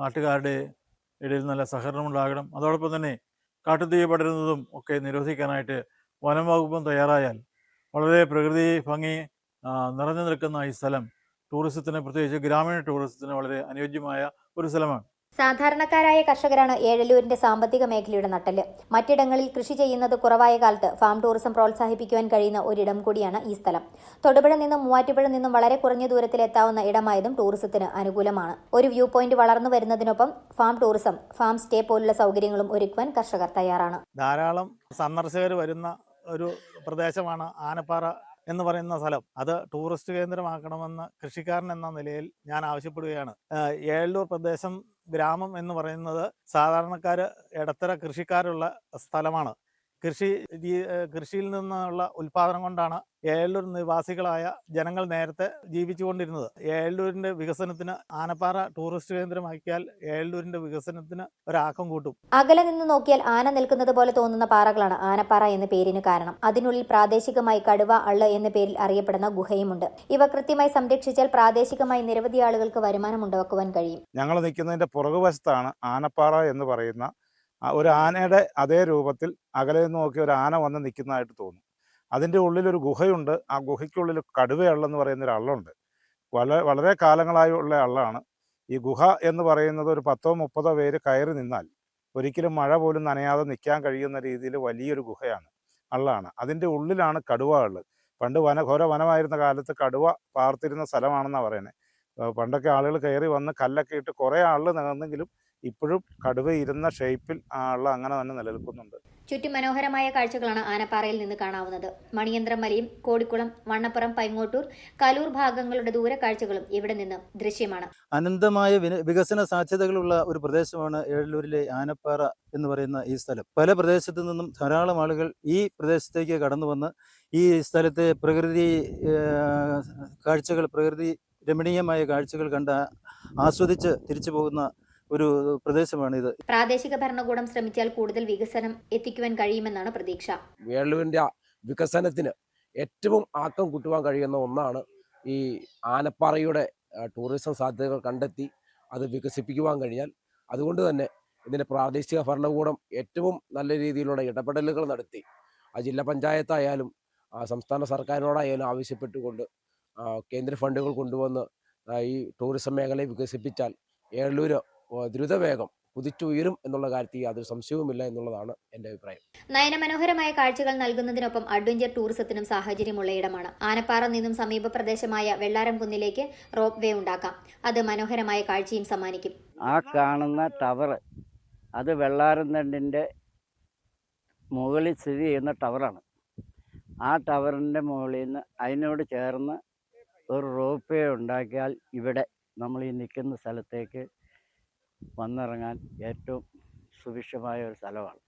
നാട്ടുകാരുടെ ഇടയിൽ നല്ല സഹകരണം ഉണ്ടാകണം. അതോടൊപ്പം തന്നെ കാട്ടുതീ പടരുന്നതും ഒക്കെ നിരോധിക്കാനായിട്ട് വനം വകുപ്പും തയ്യാറായാൽ വളരെ പ്രകൃതി ഭംഗി നിറഞ്ഞു നിൽക്കുന്ന ഈ സ്ഥലം ടൂറിസത്തിന്, പ്രത്യേകിച്ച് ഗ്രാമീണ ടൂറിസത്തിന് വളരെ അനുയോജ്യമായ ഒരു സ്ഥലമാണ്. സാധാരണക്കാരായ കർഷകരാണ് ഏഴല്ലൂരിന്റെ സാമ്പത്തിക മേഖലയുടെ നട്ടെല്ല്. മറ്റിടങ്ങളിൽ കൃഷി ചെയ്യുന്നത് കുറവായ കാലത്ത് ഫാം ടൂറിസം പ്രോത്സാഹിപ്പിക്കുവാൻ കഴിയുന്ന ഒരിടം കൂടിയാണ് ഈ സ്ഥലം. തൊടുപുഴ നിന്നും മൂവാറ്റുപുഴ നിന്നും വളരെ കുറഞ്ഞ ദൂരത്തിൽ എത്താവുന്ന ഇടമായതും ടൂറിസത്തിന് അനുകൂലമാണ്. ഒരു വ്യൂ പോയിന്റ് വളർന്നു വരുന്നതിനൊപ്പം ഫാം ടൂറിസം, ഫാം സ്റ്റേ പോലുള്ള സൗകര്യങ്ങളും ഒരുക്കുവാൻ കർഷകർ തയ്യാറാണ്. ധാരാളം സന്ദർശകർ വരുന്ന ഒരു പ്രദേശമാണ് ആനപ്പാറ എന്ന് പറയുന്ന സ്ഥലം അത് ടൂറിസ്റ്റ് കേന്ദ്രമാക്കണമെന്ന് കൃഷിക്കാരൻ എന്ന നിലയിൽ ഞാൻ ആവശ്യപ്പെടുകയാണ്. ഏഴൂർ പ്രദേശം ഗ്രാമം എന്ന് പറയുന്നത് സാധാരണക്കാർ ഇടത്തര കൃഷിക്കാരുള്ള സ്ഥലമാണ്. കൃഷിയിൽ നിന്നുള്ള ഉൽപാദനം കൊണ്ടാണ് ഏഴൂർ നിവാസികളായ ജനങ്ങൾ നേരത്തെ ജീവിച്ചുകൊണ്ടിരുന്നത്. ഏഴൂരിന്റെ വികസനത്തിന് ആനപ്പാറ ടൂറിസ്റ്റ് കേന്ദ്രമാക്കിയാൽ ഏഴൂരിന്റെ വികസനത്തിന് ഒരാക്കം കൂട്ടും. അകലെ നിന്ന് നോക്കിയാൽ ആന നിൽക്കുന്നത് പോലെ തോന്നുന്ന പാറകളാണ് ആനപ്പാറ എന്ന പേരിന് കാരണം. അതിനുള്ളിൽ പ്രാദേശികമായി കടുവ, അള്ള് എന്ന പേരിൽ അറിയപ്പെടുന്ന ഗുഹയുമുണ്ട്. ഇവ കൃത്യമായി സംരക്ഷിച്ചാൽ പ്രാദേശികമായി നിരവധി ആളുകൾക്ക് വരുമാനമുണ്ടാക്കുവാൻ കഴിയും. ഞങ്ങൾ നിൽക്കുന്നതിന്റെ പുറകുവശത്താണ് ആനപ്പാറ എന്ന് പറയുന്ന ഒരു ആനയുടെ അതേ രൂപത്തിൽ അകലെ നിന്ന് നോക്കി ഒരു ആന വന്ന് നിൽക്കുന്നതായിട്ട് തോന്നും. അതിൻ്റെ ഉള്ളിലൊരു ഗുഹയുണ്ട്. ആ ഗുഹയ്ക്കുള്ളിൽ കടുവയള്ളെന്ന് പറയുന്നൊരു അള്ളുണ്ട്. വളരെ കാലങ്ങളായുള്ള അള്ളാണ്. ഈ ഗുഹ എന്ന് പറയുന്നത് ഒരു 10-30 പേര് കയറി നിന്നാൽ ഒരിക്കലും മഴ പോലും നനയാതെ നിൽക്കാൻ കഴിയുന്ന രീതിയിൽ വലിയൊരു ഗുഹയാണ്, അള്ളാണ്. അതിൻ്റെ ഉള്ളിലാണ് കടുവ ഉള്ളത്. പണ്ട് ഘോര വനമായിരുന്ന കാലത്ത് കടുവ പാർത്തിരുന്ന സ്ഥലമാണെന്നാണ് പറയുന്നത്. പണ്ടൊക്കെ ആളുകൾ കയറി വന്ന് കല്ലൊക്കെ ഇട്ട് കുറേ ആള് നിന്നെങ്കിലും ഇപ്പോഴും കടുവ ഇരുന്ന ഷേപ്പിൽ ആള് അങ്ങനെ തന്നെ നിലനിൽക്കുന്നുണ്ട്. ചുറ്റും മനോഹരമായ കാഴ്ചകളാണ് ആനപ്പാറയിൽ നിന്ന് കാണാവുന്നത്. മണിയന്ത്രം മലയും കോടിക്കുളം, വണ്ണപ്പുറം, പൈങ്ങോട്ടൂർ, കലൂർ ഭാഗങ്ങളുടെ ദൂരക്കാഴ്ചകളും ഇവിടെ നിന്ന് ദൃശ്യമാണ്. അനന്തമായ വികസന സാധ്യതകളുള്ള ഒരു പ്രദേശമാണ് ഏഴൂരിലെ ആനപ്പാറ എന്ന് പറയുന്ന ഈ സ്ഥലം. പല പ്രദേശത്തു നിന്നും ധാരാളം ആളുകൾ ഈ പ്രദേശത്തേക്ക് കടന്നു വന്ന് ഈ സ്ഥലത്തെ പ്രകൃതി രമണീയമായ കാഴ്ചകൾ കണ്ട് ആസ്വദിച്ച് തിരിച്ചു പോകുന്ന ഒരു പ്രദേശമാണിത്. പ്രാദേശിക ഭരണകൂടം ശ്രമിച്ചാൽ കൂടുതൽ വികസനം എത്തിക്കുവാൻ കഴിയുമെന്നാണ് പ്രതീക്ഷ. വേളൂരിൻ്റെ വികസനത്തിന് ഏറ്റവും ആക്കം കൂട്ടുവാൻ കഴിയുന്ന ഒന്നാണ് ഈ ആനപ്പാറയുടെ ടൂറിസം സാധ്യതകൾ കണ്ടെത്തി അത് വികസിപ്പിക്കുവാൻ കഴിഞ്ഞാൽ. അതുകൊണ്ട് തന്നെ ഇതിൻ്റെ പ്രാദേശിക ഭരണകൂടം ഏറ്റവും നല്ല രീതിയിലുള്ള ഇടപെടലുകൾ നടത്തി ജില്ലാ പഞ്ചായത്തായാലും സംസ്ഥാന സർക്കാരിനോടായാലും ആവശ്യപ്പെട്ടുകൊണ്ട് കേന്ദ്ര ഫണ്ടുകൾ കൊണ്ടുവന്ന് ഈ ടൂറിസം മേഖലയെ വികസിപ്പിച്ചാൽ ഏഴൂർ ദ്രുതവേഗം കുതിച്ചുയരും എന്നുള്ള കാര്യത്തിൽ യാതൊരു സംശയവുമില്ല എന്നുള്ളതാണ് എൻ്റെ അഭിപ്രായം. നയനമനോഹരമായ കാഴ്ചകൾ നൽകുന്നതിനൊപ്പം അഡ്വഞ്ചർ ടൂറിസത്തിനും സാഹചര്യമുള്ള ഇടമാണ്. ആനപ്പാറ നിന്നും സമീപ പ്രദേശമായ വെള്ളാരം കുന്നിലേക്ക് റോപ്പ് വേ ഉണ്ടാക്കാം. അത് മനോഹരമായ കാഴ്ചയും സമ്മാനിക്കും. ആ കാണുന്ന ടവർ അത് വെള്ളാരം തണ്ടിൻ്റെ മുകളിൽ സ്ഥിതി ചെയ്യുന്ന ടവറാണ്. ആ ടവറിൻ്റെ മുകളിൽ നിന്ന് അതിനോട് ചേർന്ന് ഒരു റോപ്പ് വേ ഉണ്ടാക്കിയാൽ ഇവിടെ നമ്മൾ ഈ നിൽക്കുന്ന സ്ഥലത്തേക്ക് വന്നിറങ്ങാൻ ഏറ്റവും സുഭിക്ഷമായ ഒരു സ്ഥലമാണ്.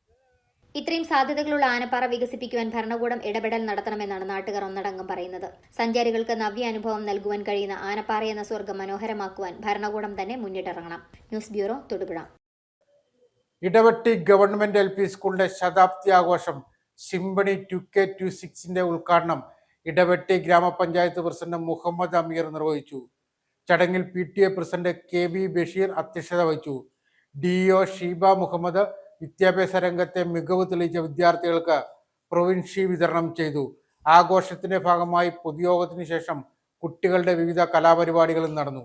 ഇത്രയും സാധ്യതകളുള്ള ആനപ്പാറ വികസിപ്പിക്കുവാൻ ഭരണകൂടം ഇടപെടൽ നടത്തണമെന്നാണ് നാട്ടുകാർ ഒന്നടങ്കം പറയുന്നത്. സഞ്ചാരികൾക്ക് നവ്യ അനുഭവം നൽകുവാൻ കഴിയുന്ന ആനപ്പാറ എന്ന സ്വർഗ്ഗം മനോഹരമാക്കുവാൻ ഭരണകൂടം തന്നെ മുന്നിട്ടിറങ്ങണം. News bureau, Thodupuzha. Idavetty government LP സ്കൂളിന്റെ ശതാബ്ദി ആഘോഷം സിംഫണി 2K26ന്റെ ഉദ്ഘാടനം ഇടവെട്ടി ഗ്രാമപഞ്ചായത്ത് പ്രസിഡന്റ് മുഹമ്മദ് അമീർ നിർവഹിച്ചു. ചടങ്ങിൽ PTA പ്രസിഡന്റ് KB ബഷീർ അധ്യക്ഷത വഹിച്ചു. DO ഷീബ മുഹമ്മദ് വിദ്യാഭ്യാസ രംഗത്തെ മികവ് തെളിയിച്ച വിദ്യാർത്ഥികൾക്ക് പ്രൊവിൻഷി വിതരണം ചെയ്തു. ആഘോഷത്തിന്റെ ഭാഗമായി പൊതുയോഗത്തിന് ശേഷം കുട്ടികളുടെ വിവിധ കലാപരിപാടികളും നടന്നു.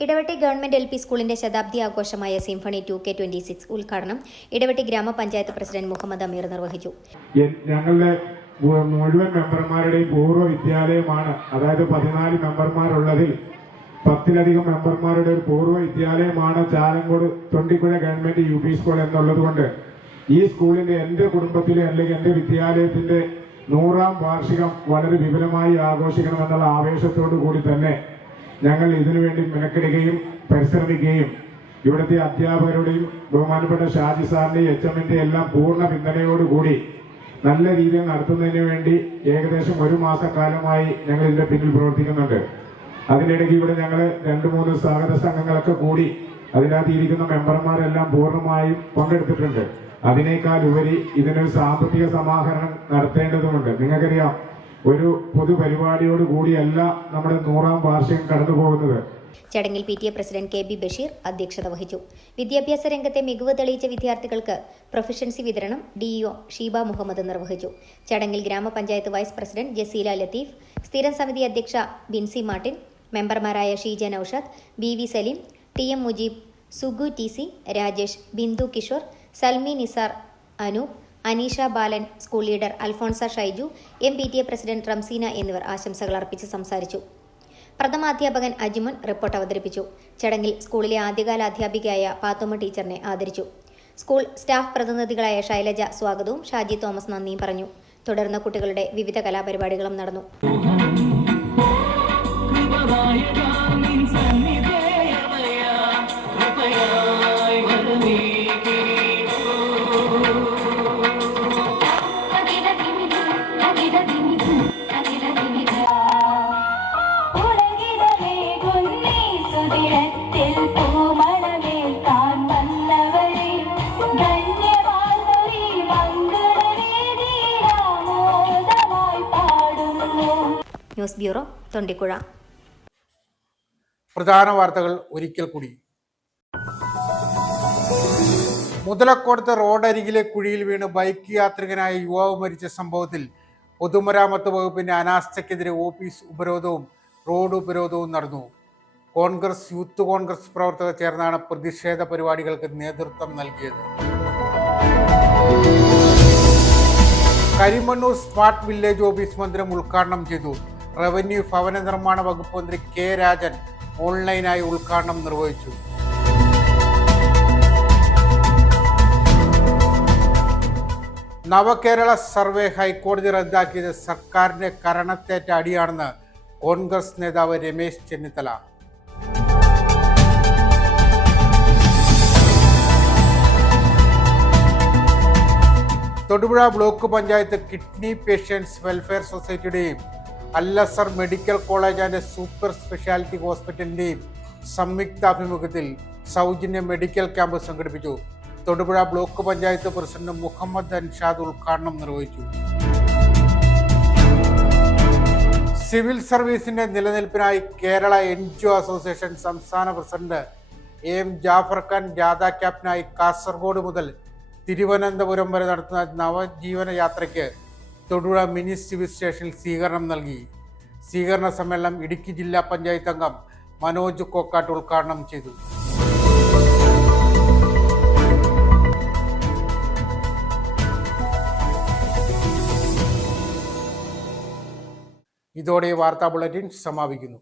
ഇടവെട്ടി ഗവൺമെന്റ് LP സ്കൂളിന്റെ ശതാബ്ദി ആഘോഷമായ സിംഫണി 2K26 ഉദ്ഘാടനം ഇടവെട്ടി ഗ്രാമപഞ്ചായത്ത് പ്രസിഡന്റ് മുഹമ്മദ് അമീർ നിർവഹിച്ചു. ഞങ്ങളുടെ മുഴുവൻ മെമ്പർമാരുടെയും പൂർവ്വ വിദ്യാലയമാണ്. അതായത് 14 മെമ്പർമാരുള്ളതിൽ 10ലധികം മെമ്പർമാരുടെ ഒരു പൂർവ്വ വിദ്യാലയമാണ് ചാലങ്കോട് തൊണ്ടിപ്പുഴ ഗവൺമെന്റ് UP സ്കൂൾ എന്നുള്ളത് കൊണ്ട് ഈ സ്കൂളിന്റെ എൻ്റെ കുടുംബത്തിലെ അല്ലെങ്കിൽ എൻ്റെ വിദ്യാലയത്തിന്റെ 100ാം വാർഷികം വളരെ വിപുലമായി ആഘോഷിക്കണമെന്നുള്ള ആവേശത്തോടു കൂടി തന്നെ ഞങ്ങൾ ഇതിനുവേണ്ടി മെനക്കെടുകയും പരിശ്രമിക്കുകയും ഇവിടുത്തെ അധ്യാപകരുടെയും ബഹുമാനപ്പെട്ട ഷാജി സാറിന്റെയും HMന്റെയും എല്ലാം പൂർണ്ണ പിന്തുണയോടുകൂടി നല്ല രീതിയിൽ നടത്തുന്നതിന് വേണ്ടി ഏകദേശം 1 മാസക്കാലമായി ഞങ്ങൾ ഇതിന്റെ പിന്നിൽ പ്രവർത്തിക്കുന്നുണ്ട്. അതിനിടയ്ക്ക് ഇവിടെ ഞങ്ങൾ 2-3 സ്വാഗത സംഘങ്ങളൊക്കെ കൂടി അതിനകത്ത് ഇരിക്കുന്ന മെമ്പർമാരെല്ലാം പൂർണ്ണമായും പങ്കെടുത്തിട്ടുണ്ട്. അതിനേക്കാൾ ഉപരി ഇതിനൊരു സാമ്പത്തിക സമാഹരണം നടത്തേണ്ടതുണ്ട്. നിങ്ങൾക്കറിയാം, ഒരു പൊതുപരിപാടിയോട് കൂടിയല്ല നമ്മുടെ 100ാം വാർഷികം കടന്നു പോകുന്നത്. ചടങ്ങിൽ PTA പ്രസിഡന്റ് KB ബഷീർ അധ്യക്ഷത വഹിച്ചു. വിദ്യാഭ്യാസ രംഗത്തെ മികവ് തെളിയിച്ച വിദ്യാർത്ഥികൾക്ക് പ്രൊഫഷൻസി വിതരണം DO ഷീബ മുഹമ്മദ് നിർവഹിച്ചു. ചടങ്ങിൽ ഗ്രാമപഞ്ചായത്ത് വൈസ് പ്രസിഡന്റ് ജസീല ലത്തീഫ്, സ്ഥിരം സമിതി അധ്യക്ഷ ബിൻസി മാർട്ടിൻ, മെമ്പർമാരായ Sheeja Naushad, BV Saleem, TM Mujeeb, Sugu TC, Rajesh, Bindu Kishore, Salmi Nisar, Anoop, Aneesha Balan, school leader Alphonsa Shaiju, PTA president Ramseena എന്നിവർ ആശംസകൾ അർപ്പിച്ച് സംസാരിച്ചു. പ്രഥമാധ്യാപകൻ അജിമുൻ റിപ്പോർട്ട് അവതരിപ്പിച്ചു. ചടങ്ങിൽ സ്കൂളിലെ ആദ്യകാല അധ്യാപികയായ പാത്തുമ്മ ടീച്ചറിനെ ആദരിച്ചു. സ്കൂൾ സ്റ്റാഫ് പ്രതിനിധികളായ ശൈലജ സ്വാഗതവും ഷാജി തോമസ് നന്ദിയും പറഞ്ഞു. തുടർന്ന് കുട്ടികളുടെ വിവിധ കലാപരിപാടികളും നടന്നു. News bureau, Thondikuzha. പ്രധാന വാർത്തകൾ ഒരിക്കൽ കൂടി. മുതലക്കോടത്ത് റോഡരികിലെ കുഴിയിൽ വീണ് ബൈക്ക് യാത്രികനായ യുവാവ് മരിച്ച സംഭവത്തിൽ പൊതുമരാമത്ത് വകുപ്പിന്റെ അനാസ്ഥയ്ക്കെതിരെ ഓഫീസ് ഉപരോധവും റോഡ് ഉപരോധവും നടന്നു. കോൺഗ്രസ്, യൂത്ത് കോൺഗ്രസ് പ്രവർത്തകർ ചേർന്നാണ് പ്രതിഷേധ പരിപാടികൾക്ക് നേതൃത്വം നൽകിയത്. കരിമണ്ണൂർ സ്മാർട്ട് വില്ലേജ് ഓഫീസ് മന്ദിരം ഉദ്ഘാടനം ചെയ്തു. റവന്യൂ ഭവന നിർമ്മാണ വകുപ്പ് മന്ത്രി കെ രാജൻ ഓൺലൈനായി ഉദ്ഘാടനം നിർവഹിച്ചു. നവകേരള സർവേ ഹൈക്കോടതി റദ്ദാക്കിയത് സർക്കാരിന്റെ കരണത്തേറ്റ അടിയാണെന്ന് കോൺഗ്രസ് നേതാവ് Ramesh Chennithala. Thodupuzha block panchayat kidney patients welfare സൊസൈറ്റിയുടെയും Al Azhar medical college and super speciality ഹോസ്പിറ്റലിന്റെയും സംയുക്താഭിമുഖ്യത്തിൽ സൗജന്യ മെഡിക്കൽ ക്യാമ്പ് സംഘടിപ്പിച്ചു. തൊടുപുഴ ബ്ലോക്ക് പഞ്ചായത്ത് പ്രസിഡന്റ് മുഹമ്മദ് അൻഷാദ് ഉദ്ഘാടനം നിർവഹിച്ചു. സിവിൽ സർവീസിന്റെ നിലനിൽപ്പിനായി കേരള NGO അസോസിയേഷൻ സംസ്ഥാന പ്രസിഡന്റ് AM ജാഫർ ഖാൻ ജാഥ ക്യാപ്റ്റനായി കാസർഗോഡ് മുതൽ തിരുവനന്തപുരം വരെ നടത്തുന്ന നവജീവന യാത്രയ്ക്ക് തൊടുപുഴ മിനി സിവിൽ സ്റ്റേഷനിൽ സ്വീകരണം നൽകി. സ്വീകരണ സമ്മേളനം ഇടുക്കി ജില്ലാ പഞ്ചായത്ത് അംഗം മനോജ് കോക്കാട്ട് ഉദ്ഘാടനം ചെയ്തു. ഇതോടെ വാർത്താ ബുള്ളറ്റിൻ സമാപിക്കുന്നു.